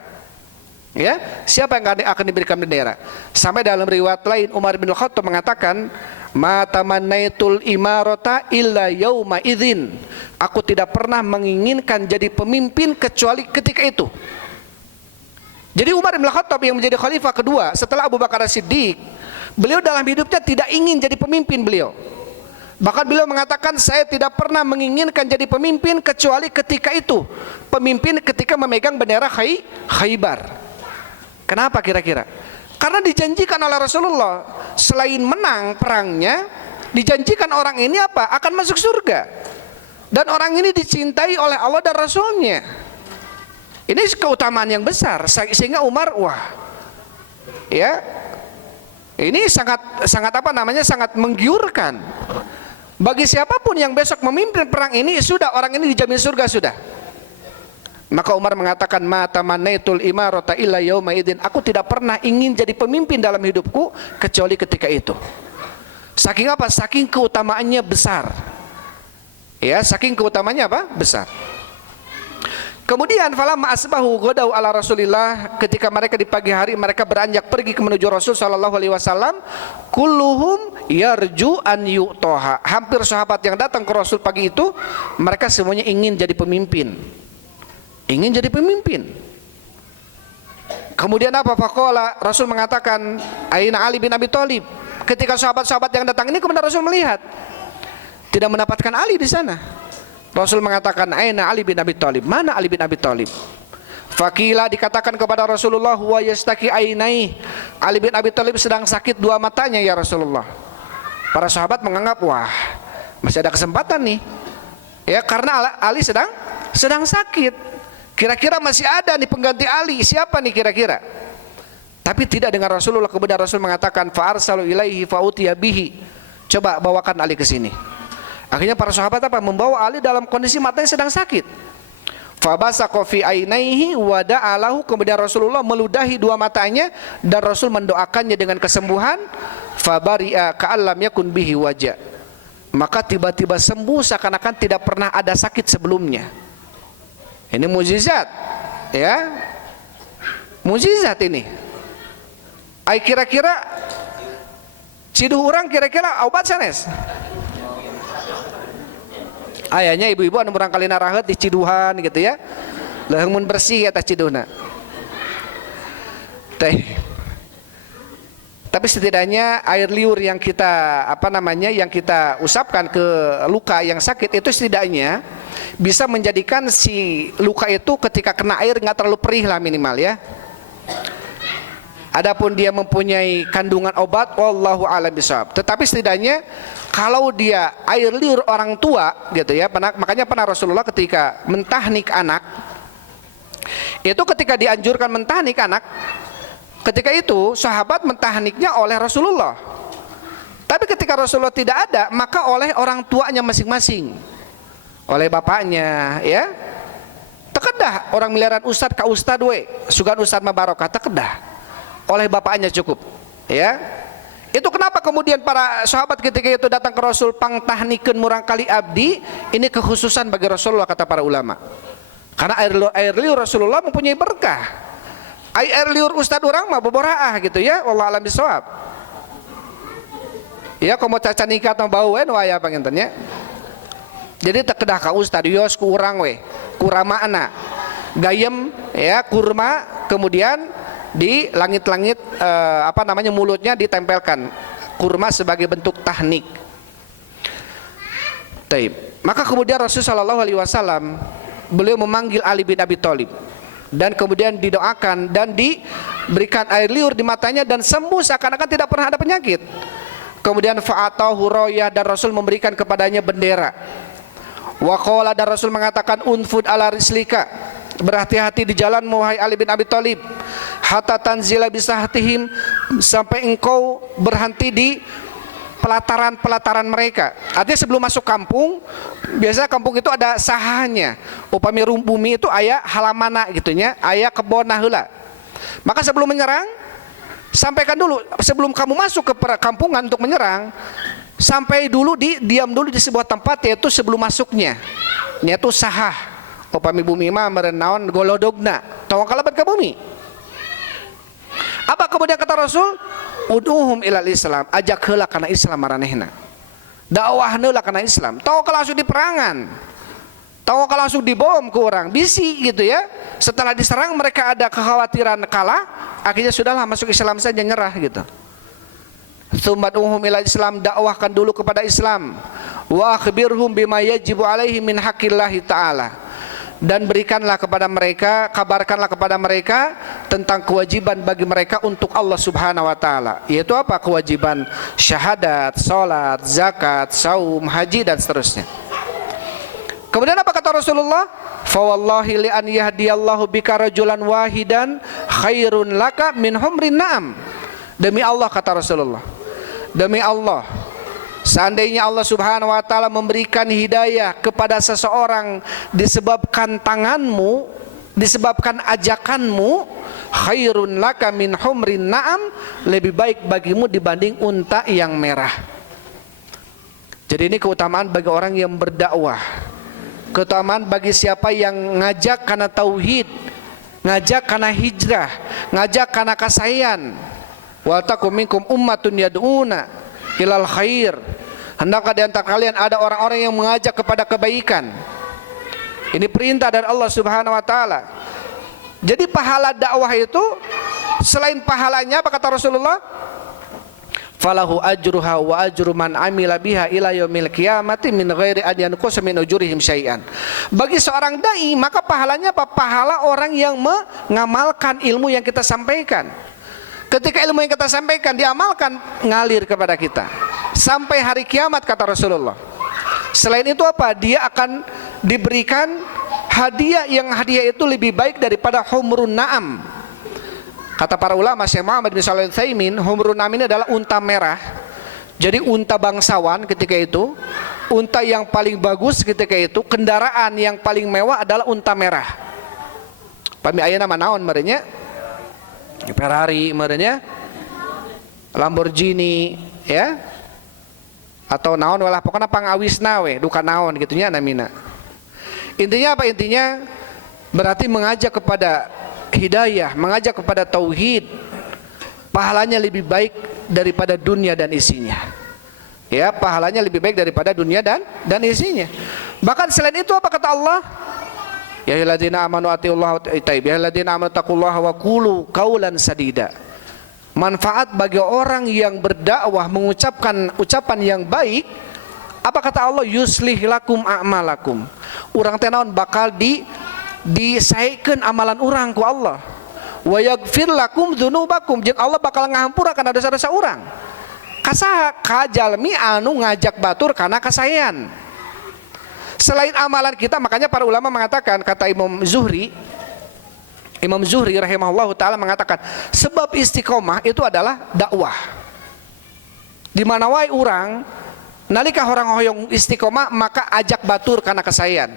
Ya, siapa yang akan diberikan bendera? Sampai dalam riwayat lain Umar bin Khattab mengatakan, ma tamannaitul imarata illa yauma idzin, aku tidak pernah menginginkan jadi pemimpin kecuali ketika itu. Jadi Umar bin Khattab yang menjadi khalifah kedua setelah Abu Bakar As-Siddiq, beliau dalam hidupnya tidak ingin jadi pemimpin beliau. Bahkan beliau mengatakan, saya tidak pernah menginginkan jadi pemimpin kecuali ketika itu, pemimpin ketika memegang bendera Khaybar. Kenapa kira-kira? Karena dijanjikan oleh Rasulullah, selain menang perangnya, dijanjikan orang ini apa? Akan masuk surga. Dan orang ini dicintai oleh Allah dan Rasulnya. Ini keutamaan yang besar, sehingga Umar, wah, ya, ini sangat apa namanya, sangat menggiurkan. Bagi siapapun yang besok memimpin perang ini, sudah, orang ini dijamin surga sudah. Maka Umar mengatakan, ma tamannaitul imarata illa yauma idzin, aku tidak pernah ingin jadi pemimpin dalam hidupku kecuali ketika itu. Saking apa? Saking keutamaannya besar. Ya, saking keutamaannya apa? Besar. Kemudian falamma asbahu ghadau ala Rasulillah, ketika mereka di pagi hari mereka beranjak pergi ke menuju Rasul sallallahu alaihi wasallam, kulluhum yarju an yu'taha. Hampir sahabat yang datang ke Rasul pagi itu, mereka semuanya ingin jadi pemimpin. Ingin jadi pemimpin. Kemudian apa? Faqala, Rasul mengatakan, aina Ali bin Abi Thalib. Ketika sahabat-sahabat yang datang ini kemudian Rasul melihat, tidak mendapatkan Ali di sana. Rasul mengatakan, aina Ali bin Abi Thalib, mana Ali bin Abi Thalib? Faqila, dikatakan kepada Rasulullah, wa yastaki ainai, Ali bin Abi Thalib sedang sakit dua matanya ya Rasulullah. Para sahabat menganggap, wah, masih ada kesempatan nih. Ya, karena Ali sedang sakit. Kira-kira masih ada nih pengganti Ali, siapa nih kira-kira? Tapi tidak dengan Rasulullah. Kemudian Rasul mengatakan, fa arsalu ilaihi fa utiya bihi, coba bawakan Ali ke sini. Akhirnya para sahabat apa? Membawa Ali dalam kondisi matanya sedang sakit. Fa basaqa fi ainaihi wa da'alahu, kemudian Rasulullah meludahi dua matanya dan Rasul mendoakannya dengan kesembuhan. Fa bari'a ka'allam yakun bihi waja, maka tiba-tiba sembuh seakan-akan tidak pernah ada sakit sebelumnya. Ini mukjizat, ya, mukjizat ini. Ai kira-kira ciduh orang kira-kira obat sanes. Ayahnya ibu-ibu anu urang kali narahet di ciduhan gitu ya. Leuheung mun bersih eta ciduhna. Tapi setidaknya air liur yang kita yang kita usapkan ke luka yang sakit itu setidaknya bisa menjadikan si luka itu ketika kena air nggak terlalu perih lah minimal ya. Adapun dia mempunyai kandungan obat, wallahu a'lam bishawab. Tetapi setidaknya kalau dia air liur orang tua gitu ya, makanya pernah Rasulullah ketika mentahnik anak, itu ketika dianjurkan mentahnik anak, ketika itu sahabat mentahniknya oleh Rasulullah. Tapi ketika kata Rasulullah tidak ada, maka oleh orang tuanya masing-masing, oleh bapaknya, ya. Tekedah orang miliaran ustad ka ustad we, sugan ustad mah barokah, tekedah. Oleh bapaknya cukup, ya. Itu kenapa kemudian para sahabat ketika itu datang ke Rasul, pangtahnikeun murang kali abdi, ini kekhususan bagi Rasulullah kata para ulama. Karena air liur Rasulullah mempunyai berkah. Air liur ustad orang mah boboraah gitu ya, wallahu alam bisawab. Ya komo caca nikah atau bau we nu aya pangintennya. Jadi tekedah ka ustad yos ku urang we, kuramana. Gayem ya kurma, kemudian di langit-langit mulutnya ditempelkan kurma sebagai bentuk tahnik. Taib. Maka kemudian Rasulullah sallallahu alaihi wasallam beliau memanggil Ali bin Abi Thalib dan kemudian didoakan dan diberikan air liur di matanya dan sembuh seakan-akan tidak pernah ada penyakit. Kemudian fa'atahu royah dan Rasul memberikan kepadanya bendera. Wa qala dan Rasul mengatakan unfud ala rislika, berhati-hati di jalan wahai Ali bin Abi Thalib, hatta tanzila bisahtihim, sampai engkau berhenti di pelataran-pelataran mereka. Artinya sebelum masuk kampung, biasanya kampung itu ada sahahnya. Upami bumi itu aya halamana gitunya, aya kebon heula. Maka sebelum menyerang, sampaikan dulu sebelum kamu masuk ke perkampungan untuk menyerang, sampai dulu diam dulu di sebuah tempat, yaitu sebelum masuknya, yaitu sahah. Upami bumi mah meureun naon golodogna, tong kalabat ka bumi. Apa kemudian kata Rasul? Ud'uhum ilal Islam, ajak heula kana Islam maranehna. Dakwahna heula kana Islam. Tau ka langsung di perangan. Tau ka langsung dibom ke orang, bisi gitu ya. Setelah diserang mereka ada kekhawatiran kalah, akhirnya sudahlah masuk Islam saja, nyerah gitu. Tsummad'uhum ilal Islam, dakwahkan dulu kepada Islam. Wa akhbirhum bima yajibu alaihi min haqqillahi ta'ala. Dan berikanlah kepada mereka, kabarkanlah kepada mereka tentang kewajiban bagi mereka untuk Allah Subhanahu wa taala. Yaitu apa? Kewajiban syahadat, salat, zakat, saum, haji dan seterusnya. Kemudian apa kata Rasulullah? Fa wallahi li an yahdiyallahu bika rajulan wahidan khairun laka min humrin na'am. Demi Allah kata Rasulullah. Demi Allah, seandainya Allah Subhanahu wa taala memberikan hidayah kepada seseorang disebabkan tanganmu, disebabkan ajakanmu, khairun laka min humrin na'am, lebih baik bagimu dibanding unta yang merah. Jadi ini keutamaan bagi orang yang berdakwah. Keutamaan bagi siapa yang ngajak karena tauhid, ngajak karena hijrah, ngajak karena kasayan. Wa takum minkum ummatun yad'una ilal khair. Hendaklah di antara kalian ada orang-orang yang mengajak kepada kebaikan. Ini perintah dari Allah Subhanahu wa taala. Jadi pahala dakwah itu selain pahalanya apa kata Rasulullah? Falahu ajruha wa ajru man amila biha ila yaumil qiyamati min ghairi an yanqusa min ujurihim syai'an. Bagi seorang dai maka pahalanya apa? Pahala orang yang mengamalkan ilmu yang kita sampaikan. Ketika ilmu yang kita sampaikan diamalkan, ngalir kepada kita sampai hari kiamat kata Rasulullah. Selain itu apa? Dia akan diberikan hadiah yang hadiah itu lebih baik daripada humrun na'am. Kata para ulama, Syekh Muhammad bin Shalih Al-Utsaimin, humrun na'am ini adalah unta merah. Jadi unta bangsawan ketika itu, unta yang paling bagus ketika itu, kendaraan yang paling mewah adalah unta merah. Pami aya nama naon merenya? Ferrari merenya, Lamborghini ya, atau naon walah pokoknya pangawisna we duka naon gitunya namina. Intinya apa? Intinya berarti mengajak kepada hidayah, mengajak kepada tauhid, pahalanya lebih baik daripada dunia dan isinya. Ya, pahalanya lebih baik daripada dunia dan isinya. Bahkan selain itu apa kata Allah? Ya ayyuhalladzina amanu atiullaha wa ya ayyuhalladzina amanu taqullaha wa qulu qaulan sadida. Manfaat bagi orang yang berdakwah mengucapkan ucapan yang baik, apa kata Allah? Yuslih lakum a'malakum. Urang teh naon bakal disaekeun amalan urang ku Allah. Wa yaghfir lakum dzunubakum, jeung Allah bakal ngahampurakeun dosa-dosa urang. Kasaha kajalmi anu ngajak batur kana kasayan. Selain amalan kita, makanya para ulama mengatakan, kata Imam Zuhri rahimahullah ta'ala mengatakan, sebab istiqomah itu adalah dakwah. Di mana wae urang nalika orang hoyong istiqomah maka ajak batur karena kesayan.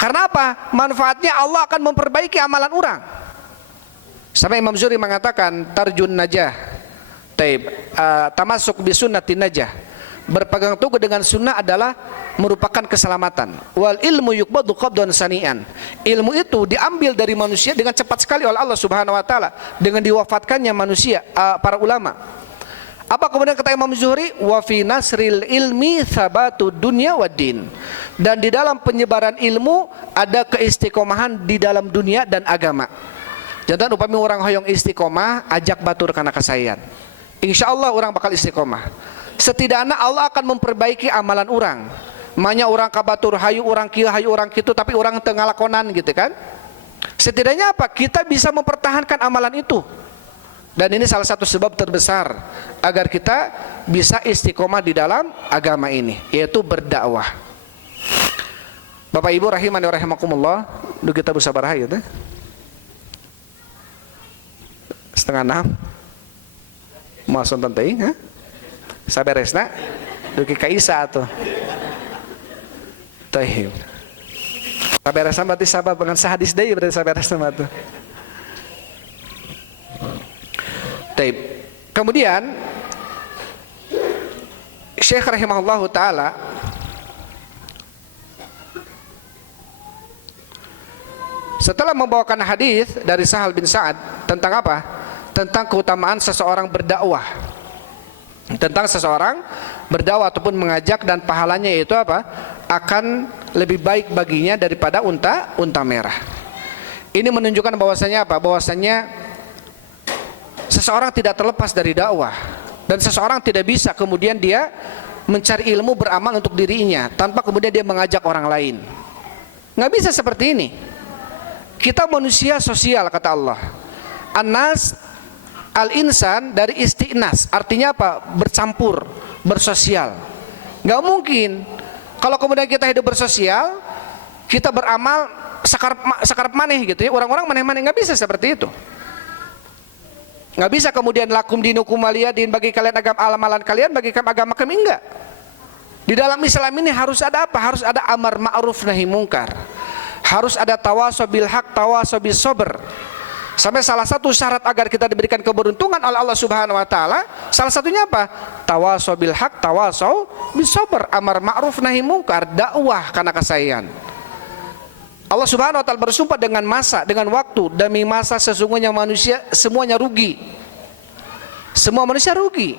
Karena apa? Manfaatnya Allah akan memperbaiki amalan orang. Sampai Imam Zuhri mengatakan tarjun najah. Tamasuk bi sunnatin najah. Berpegang teguh dengan sunnah adalah merupakan keselamatan. Wal ilmu yuqbadu qabdan sani'an. Ilmu itu diambil dari manusia dengan cepat sekali oleh Allah Subhanahu wa taala dengan diwafatkannya manusia, para ulama. Apa kemudian kata Imam Zuhri? Wa fi nasril ilmi thabatu dunya waddin. Dan di dalam penyebaran ilmu ada keistiqomahan di dalam dunia dan agama. Jangan upami orang hoyong istiqomah ajak batur kana kasayan. Insyaallah orang bakal istiqomah. Setidaknya Allah akan memperbaiki amalan orang. Manya orang kabatur hayu orang kieu hayu orang kitu tapi orang teu ngalakonan gitu kan. Setidaknya apa? Kita bisa mempertahankan amalan itu. Dan ini salah satu sebab terbesar agar kita bisa istiqomah di dalam agama ini, yaitu berdakwah. Bapak Ibu rahimani wa rahimakumullah, du kita bersabar hayu teh. 5:30. Moal sonton teuing, ha? Saberesna duki ka Isa atuh. Tayyib. Saberesna berarti sabab dengan sahadis deui berarti saberesna mah tuh. Tayyib. Kemudian Syekh rahimahullahu taala setelah membawakan hadis dari Sahal bin Sa'ad tentang apa? Tentang keutamaan seseorang berdakwah. Tentang seseorang berdakwah ataupun mengajak dan pahalanya itu apa? Akan lebih baik baginya daripada unta merah. Ini menunjukkan bahwasanya apa? Bahwasanya seseorang tidak terlepas dari dakwah dan seseorang tidak bisa kemudian dia mencari ilmu beramal untuk dirinya tanpa kemudian dia mengajak orang lain. Nggak bisa seperti ini. Kita manusia sosial kata Allah. Anas al-insan dari istiqnas, artinya apa? Bercampur, bersosial. Nggak mungkin kalau kemudian kita hidup bersosial, kita beramal sakarep maneh gitu ya. Orang-orang maneh-maneh nggak bisa seperti itu. Nggak bisa kemudian lakum dinukum waliyadin, bagi kalian agama amalan kalian, bagi kami agama kami, enggak. Di dalam Islam ini harus ada apa? Harus ada amar ma'ruf nahi mungkar. Harus ada tawasaw bil haq, tawasaw bis sabr. Sampai salah satu syarat agar kita diberikan keberuntungan oleh Allah Subhanahu wa taala, salah satunya apa? Tawasaw bil haq, tawasaw bis sabr. Amar ma'ruf nahi mungkar, dakwah karena kesayangan. Allah Subhanahu wa taala bersumpah dengan masa, dengan waktu, demi masa sesungguhnya manusia semuanya rugi. Semua manusia rugi.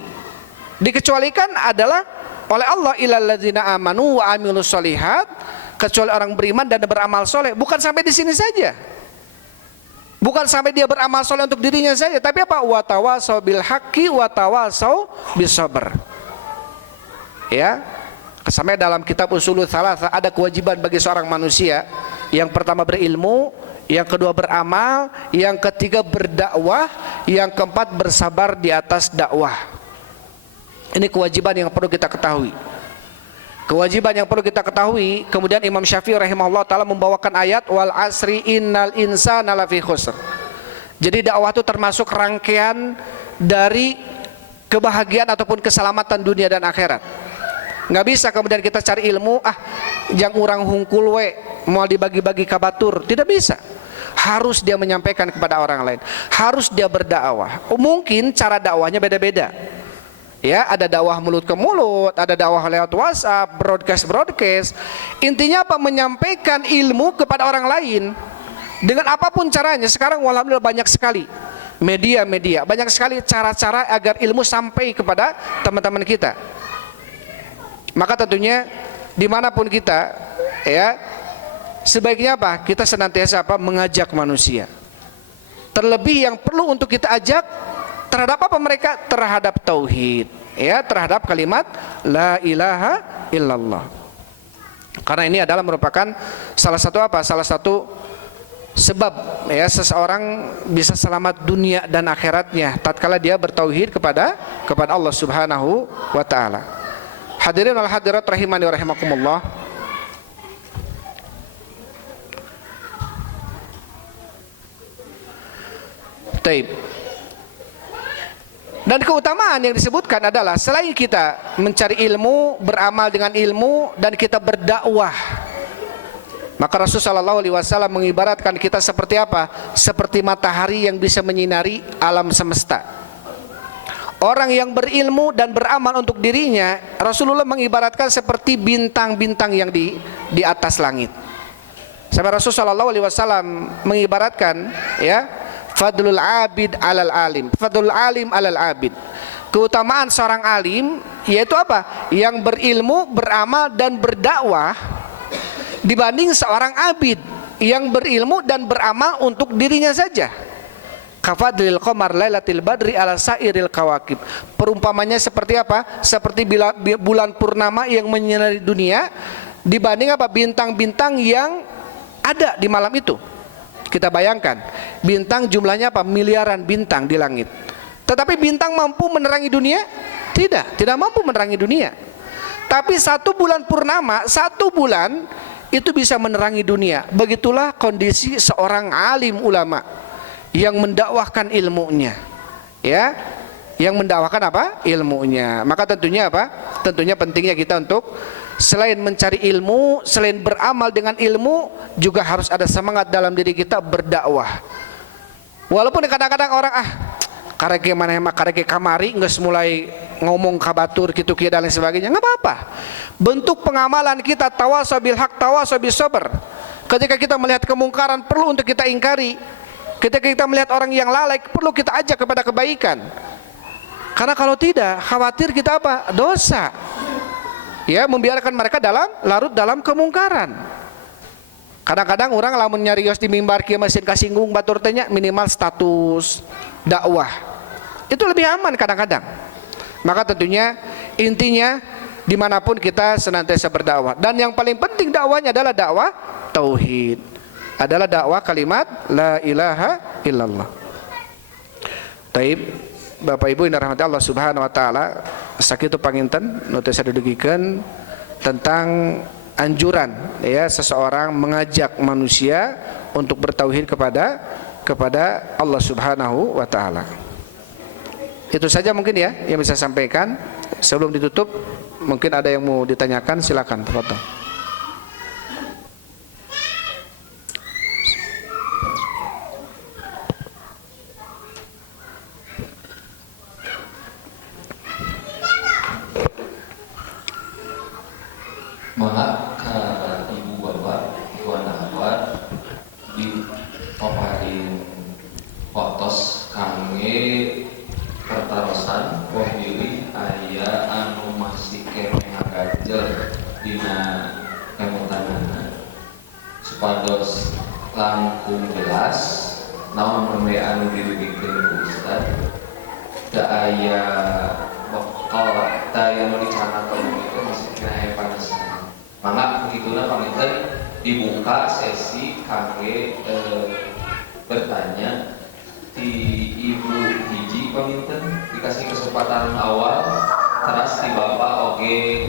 Dikecualikan adalah oleh Allah ilal ladzina amanu wa amilus sholihat, kecuali orang beriman dan beramal soleh. Bukan sampai di sini saja. Bukan sampai dia beramal soleh untuk dirinya saja, tapi apa? Wa tawasaw bil haqqi wa tawasaw bis sabr. Ya. Sampai dalam kitab Ushulul Tsalatsa ada kewajiban bagi seorang manusia. Yang pertama berilmu, yang kedua beramal, yang ketiga berdakwah, yang keempat bersabar di atas dakwah. Ini kewajiban yang perlu kita ketahui. Kewajiban yang perlu kita ketahui. Kemudian Imam Syafi'i rahimahullah taala membawakan ayat wal asri innal insana lafi khusr. Jadi dakwah itu termasuk rangkaian dari kebahagiaan ataupun keselamatan dunia dan akhirat. Nggak bisa kemudian kita cari ilmu yang orang hungkul we mau dibagi-bagi kabatur, tidak bisa. Harus dia menyampaikan kepada orang lain, harus dia berdakwah. Mungkin cara dakwahnya beda-beda. Ya, ada dakwah mulut ke mulut, ada dakwah lewat WhatsApp, broadcast. Intinya apa? Menyampaikan ilmu kepada orang lain dengan apapun caranya. Sekarang alhamdulillah banyak sekali media-media, banyak sekali cara-cara agar ilmu sampai kepada teman-teman kita. Maka tentunya dimanapun kita, ya, sebaiknya apa? Kita senantiasa apa? Mengajak manusia. Terlebih yang perlu untuk kita ajak terhadap apa mereka? Terhadap tauhid, ya, terhadap kalimat la ilaha illallah. Karena ini adalah merupakan salah satu apa? Salah satu sebab ya seseorang bisa selamat dunia dan akhiratnya tatkala dia bertauhid kepada Allah Subhanahu wa taala. Hadirin wal hadirat rahimani wa rahimakumullah. Taib. Dan keutamaan yang disebutkan adalah selain kita mencari ilmu, beramal dengan ilmu, dan kita berdakwah, maka Rasulullah SAW mengibaratkan kita seperti apa? Seperti matahari yang bisa menyinari alam semesta. Orang yang berilmu dan beramal untuk dirinya, Rasulullah mengibaratkan seperti bintang-bintang yang di atas langit. Sampai Rasulullah SAW mengibaratkan, ya, fadlul abid alal alim, fadlul alim alal abid. Keutamaan seorang alim yaitu apa? Yang berilmu, beramal dan berdakwah dibanding seorang abid yang berilmu dan beramal untuk dirinya saja. Kafadlil qamar lailatil badri ala sairil kawakib. Perumpamannya seperti apa? Seperti bulan purnama yang menyinari dunia dibanding apa? Bintang-bintang yang ada di malam itu. Kita bayangkan, bintang jumlahnya apa? Miliaran bintang di langit. Tetapi bintang mampu menerangi dunia? Tidak mampu menerangi dunia. Tapi satu bulan purnama, satu bulan itu bisa menerangi dunia. Begitulah kondisi seorang alim ulama yang mendakwahkan ilmunya, ya, yang mendakwahkan apa? Ilmunya. Maka tentunya apa? Tentunya pentingnya kita untuk selain mencari ilmu, selain beramal dengan ilmu, juga harus ada semangat dalam diri kita berdakwah. Walaupun kadang-kadang orang kareke mana emak kareke kamari nggak mulai ngomong kabatur gitu dan lain sebagainya, nggak apa-apa. Bentuk pengamalan kita tawasabil haq tawasabil sabar. Ketika kita melihat kemungkaran perlu untuk kita ingkari. Ketika kita melihat orang yang lalai perlu kita ajak kepada kebaikan. Karena kalau tidak, khawatir kita apa? Dosa. Ya, membiarkan mereka larut dalam kemungkaran. Kadang-kadang orang lamun nyarios di mimbar kieu mesin kasinggung batur tanya minimal status dakwah. Itu lebih aman kadang-kadang. Maka tentunya intinya dimanapun kita senantiasa berdakwah. Dan yang paling penting dakwahnya adalah dakwah tauhid. Adalah dakwah kalimat la ilaha illallah. Taib, Bapak Ibu yang dirahmati Allah Subhanahu wa taala, sakitu panginten nu teh sadudugikeun tentang anjuran, ya, seseorang mengajak manusia untuk bertauhid kepada Allah Subhanahu wa taala. Itu saja mungkin ya yang bisa saya sampaikan. Sebelum ditutup, mungkin ada yang mau ditanyakan, silakan, tafadhol. Maka ibu bapak tuan akhwat di paparin fotos kangge pertarosan wong pilih aya anu masih kene ngagajel dina kemutanana supados langkung jelas naon meme anu dirugikeun ku ustad da aya bakal da aya nu dicanangkeun itu masih kena aya panesan. Maka begitulah paminten dibuka sesi kangge bertanya di ibu hiji paminten dikasih kesempatan awal teras di bapak oge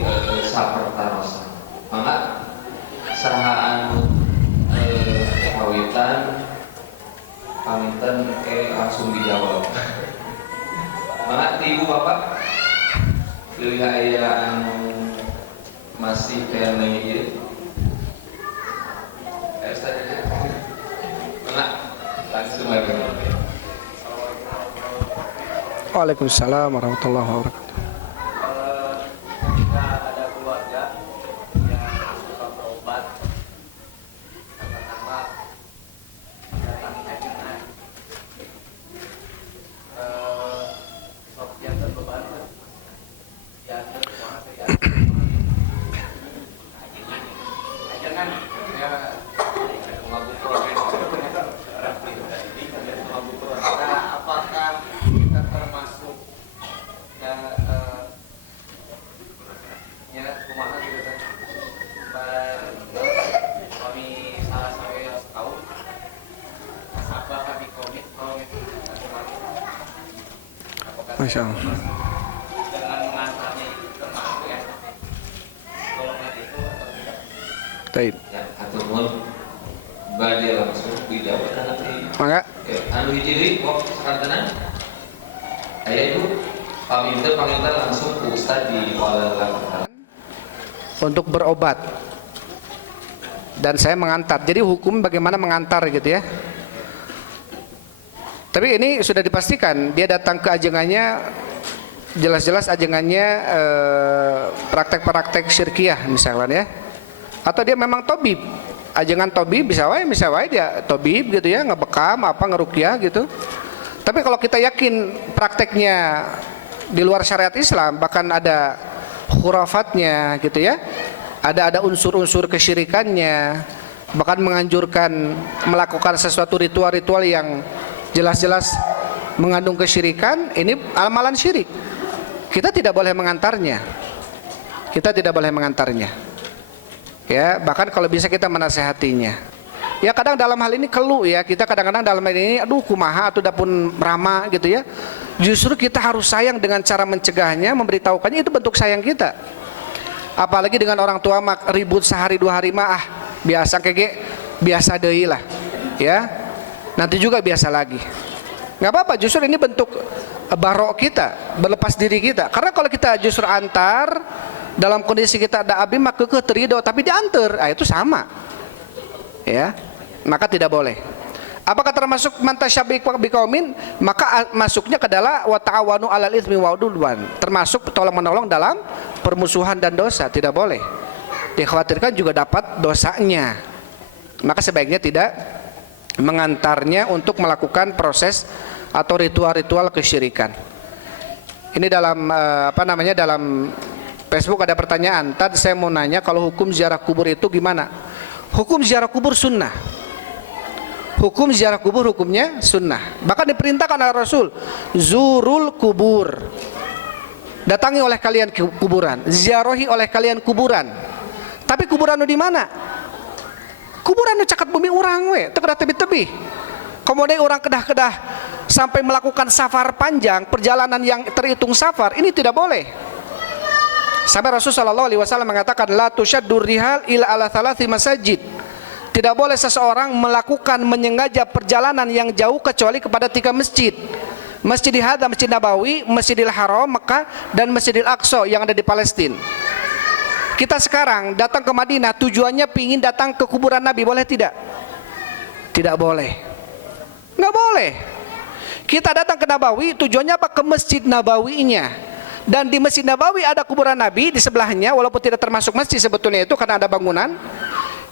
sapertarosan. Maka saha anu kawitan paminten langsung dijawab. Maka di ibu bapak pilih aya anu masih kena ieu langsung aja. Waalaikumsalam warahmatullahi wabarakatuh. Jika ada keluarga yang suka berobat, katakanlah datangi hajian, sok yang terbeban, yang terbeban, kan ya mabuk apakah kita termasuk ya ya kumaha gitu kan kami salah saya setahun apakah di komit Masya Allah. dengan mengantarnya itu termasuk ya golongan itu atau tidak? Taib. Ya, atur nuhun badhe langsung dijawab nanti. Mangga. Anu hiji deui kok sakantenan. Aya Ibu. Itu panggilnya langsung ke Ustaz di Kuala untuk berobat, dan saya mengantar. Jadi hukum bagaimana mengantar gitu ya. Tapi ini sudah dipastikan dia datang ke ajengannya, jelas-jelas ajengannya praktek-praktek syirkiyah misalnya ya, atau dia memang tobib, ajengan tobib bisa wae dia tobib gitu ya, ngebekam apa ngerukyah gitu. Tapi kalau kita yakin prakteknya di luar syariat Islam, bahkan ada khurafatnya gitu ya, ada unsur-unsur kesyirikannya, bahkan menganjurkan melakukan sesuatu ritual-ritual yang jelas-jelas mengandung kesyirikan, ini amalan syirik. Kita tidak boleh mengantarnya. Ya, bahkan kalau bisa kita menasehatinya. Ya kadang dalam hal ini keluh ya, kita kadang-kadang dalam hal ini aduh kumaha atau dapun rama gitu ya. Justru kita harus sayang dengan cara mencegahnya, memberitahukannya, itu bentuk sayang kita. Apalagi dengan orang tua ribut sehari dua hari mah biasa kege, biasa deui lah. Ya. Nanti juga biasa lagi. Nggak apa-apa, justru ini bentuk barok kita, berlepas diri kita. Karena kalau kita justru antar dalam kondisi kita ada abi maka terido tapi diantar, itu sama. Ya. Maka tidak boleh. Apakah termasuk mantasyabbih biqaumin? Maka masuknya ke dalam wa ta'awanu 'alal itsmi wal 'udwan. Termasuk tolong-menolong dalam permusuhan dan dosa, tidak boleh. Dikhawatirkan juga dapat dosanya. Maka sebaiknya tidak mengantarnya untuk melakukan proses atau ritual-ritual kesyirikan. Ini dalam dalam Facebook ada pertanyaan. Tadi saya mau nanya, kalau hukum ziarah kubur itu gimana? Hukum ziarah kubur sunnah. Hukum ziarah kubur hukumnya sunnah. Bahkan diperintahkan oleh Rasul, zurul kubur. Datangi oleh kalian kuburan, ziarahi oleh kalian kuburan. Tapi kuburan di mana? Kuburan nu caket bumi urang we, teu kedah tebih-tebih. Kemudian orang kedah-kedah sampai melakukan safar panjang, perjalanan yang terhitung safar, ini tidak boleh. Sampai Rasulullah SAW mengatakan la tusyaddur rihal ila ala thalathi masajid. Tidak boleh seseorang melakukan menyengaja perjalanan yang jauh kecuali kepada 3 masjid. Masjidil Hadza, Masjid Nabawi, Masjidil Haram Mekah, dan Masjidil Aqsa yang ada di Palestina. Kita sekarang datang ke Madinah tujuannya pingin datang ke kuburan Nabi, boleh tidak? Tidak boleh. Nggak boleh. Kita datang ke Nabawi tujuannya apa? Ke Masjid Nabawinya. Dan di Masjid Nabawi ada kuburan Nabi di sebelahnya, walaupun tidak termasuk masjid sebetulnya itu karena ada bangunan.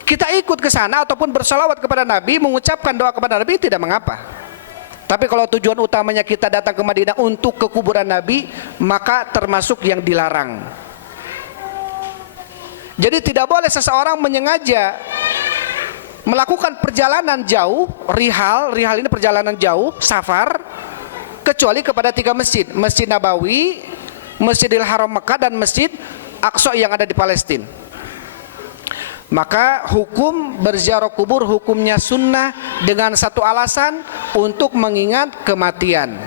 Kita ikut ke sana ataupun bersalawat kepada Nabi, mengucapkan doa kepada Nabi, tidak mengapa. Tapi kalau tujuan utamanya kita datang ke Madinah untuk ke kuburan Nabi, maka termasuk yang dilarang. Jadi tidak boleh seseorang menyengaja melakukan perjalanan jauh, rihal ini perjalanan jauh, safar, kecuali kepada 3 masjid, Masjid Nabawi, Masjidil Haram Mekah, dan Masjid Aqsa yang ada di Palestina. Maka hukum berziarah kubur hukumnya sunnah dengan satu alasan, untuk mengingat kematian.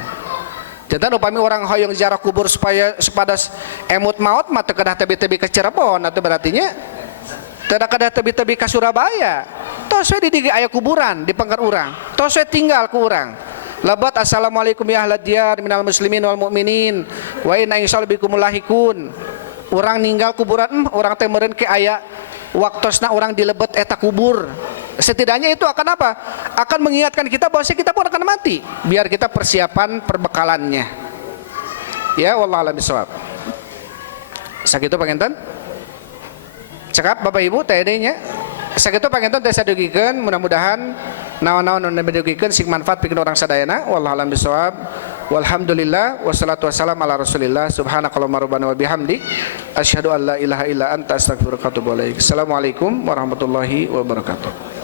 Jadi upami orang hoyong ziarah kubur supaya sepadas emut maut mah teu kedah tebi-tebi ke Cirebon atau berartinya teu kedah tebi-tebi ke Surabaya. Tos we di dieu aya kuburan di pangkar urang. Tos we tinggal ku urang. Labat assalamualaikum ya ahlad diyar minal muslimin wal mu'minin wa inna insyaallah bikumul lahikun. Urang ninggal kuburan, urang teh meureun ke aya waktosna orang dilebet eta kubur. Setidaknya itu akan apa? Akan mengingatkan kita bahwa kita pun akan mati, biar kita persiapan perbekalannya. Ya, wallahu a'lam bishawab. Sakitu panginten? Cekap Bapak Ibu teh-nya. Sakitu panginten teh sadugikeun, mudah-mudahan naon-naon anu didugikeun sing manfaat pikeun urang sadayana. Wallahu a'lam bishawab. Walhamdulillah wassalatu wassalamu ala Rasulillah subhanakallahumma rabbana wa bihamdik asyhadu an la ilaha illa anta astaghfiruka wa atubu ilaik. Assalamualaikum warahmatullahi wabarakatuh.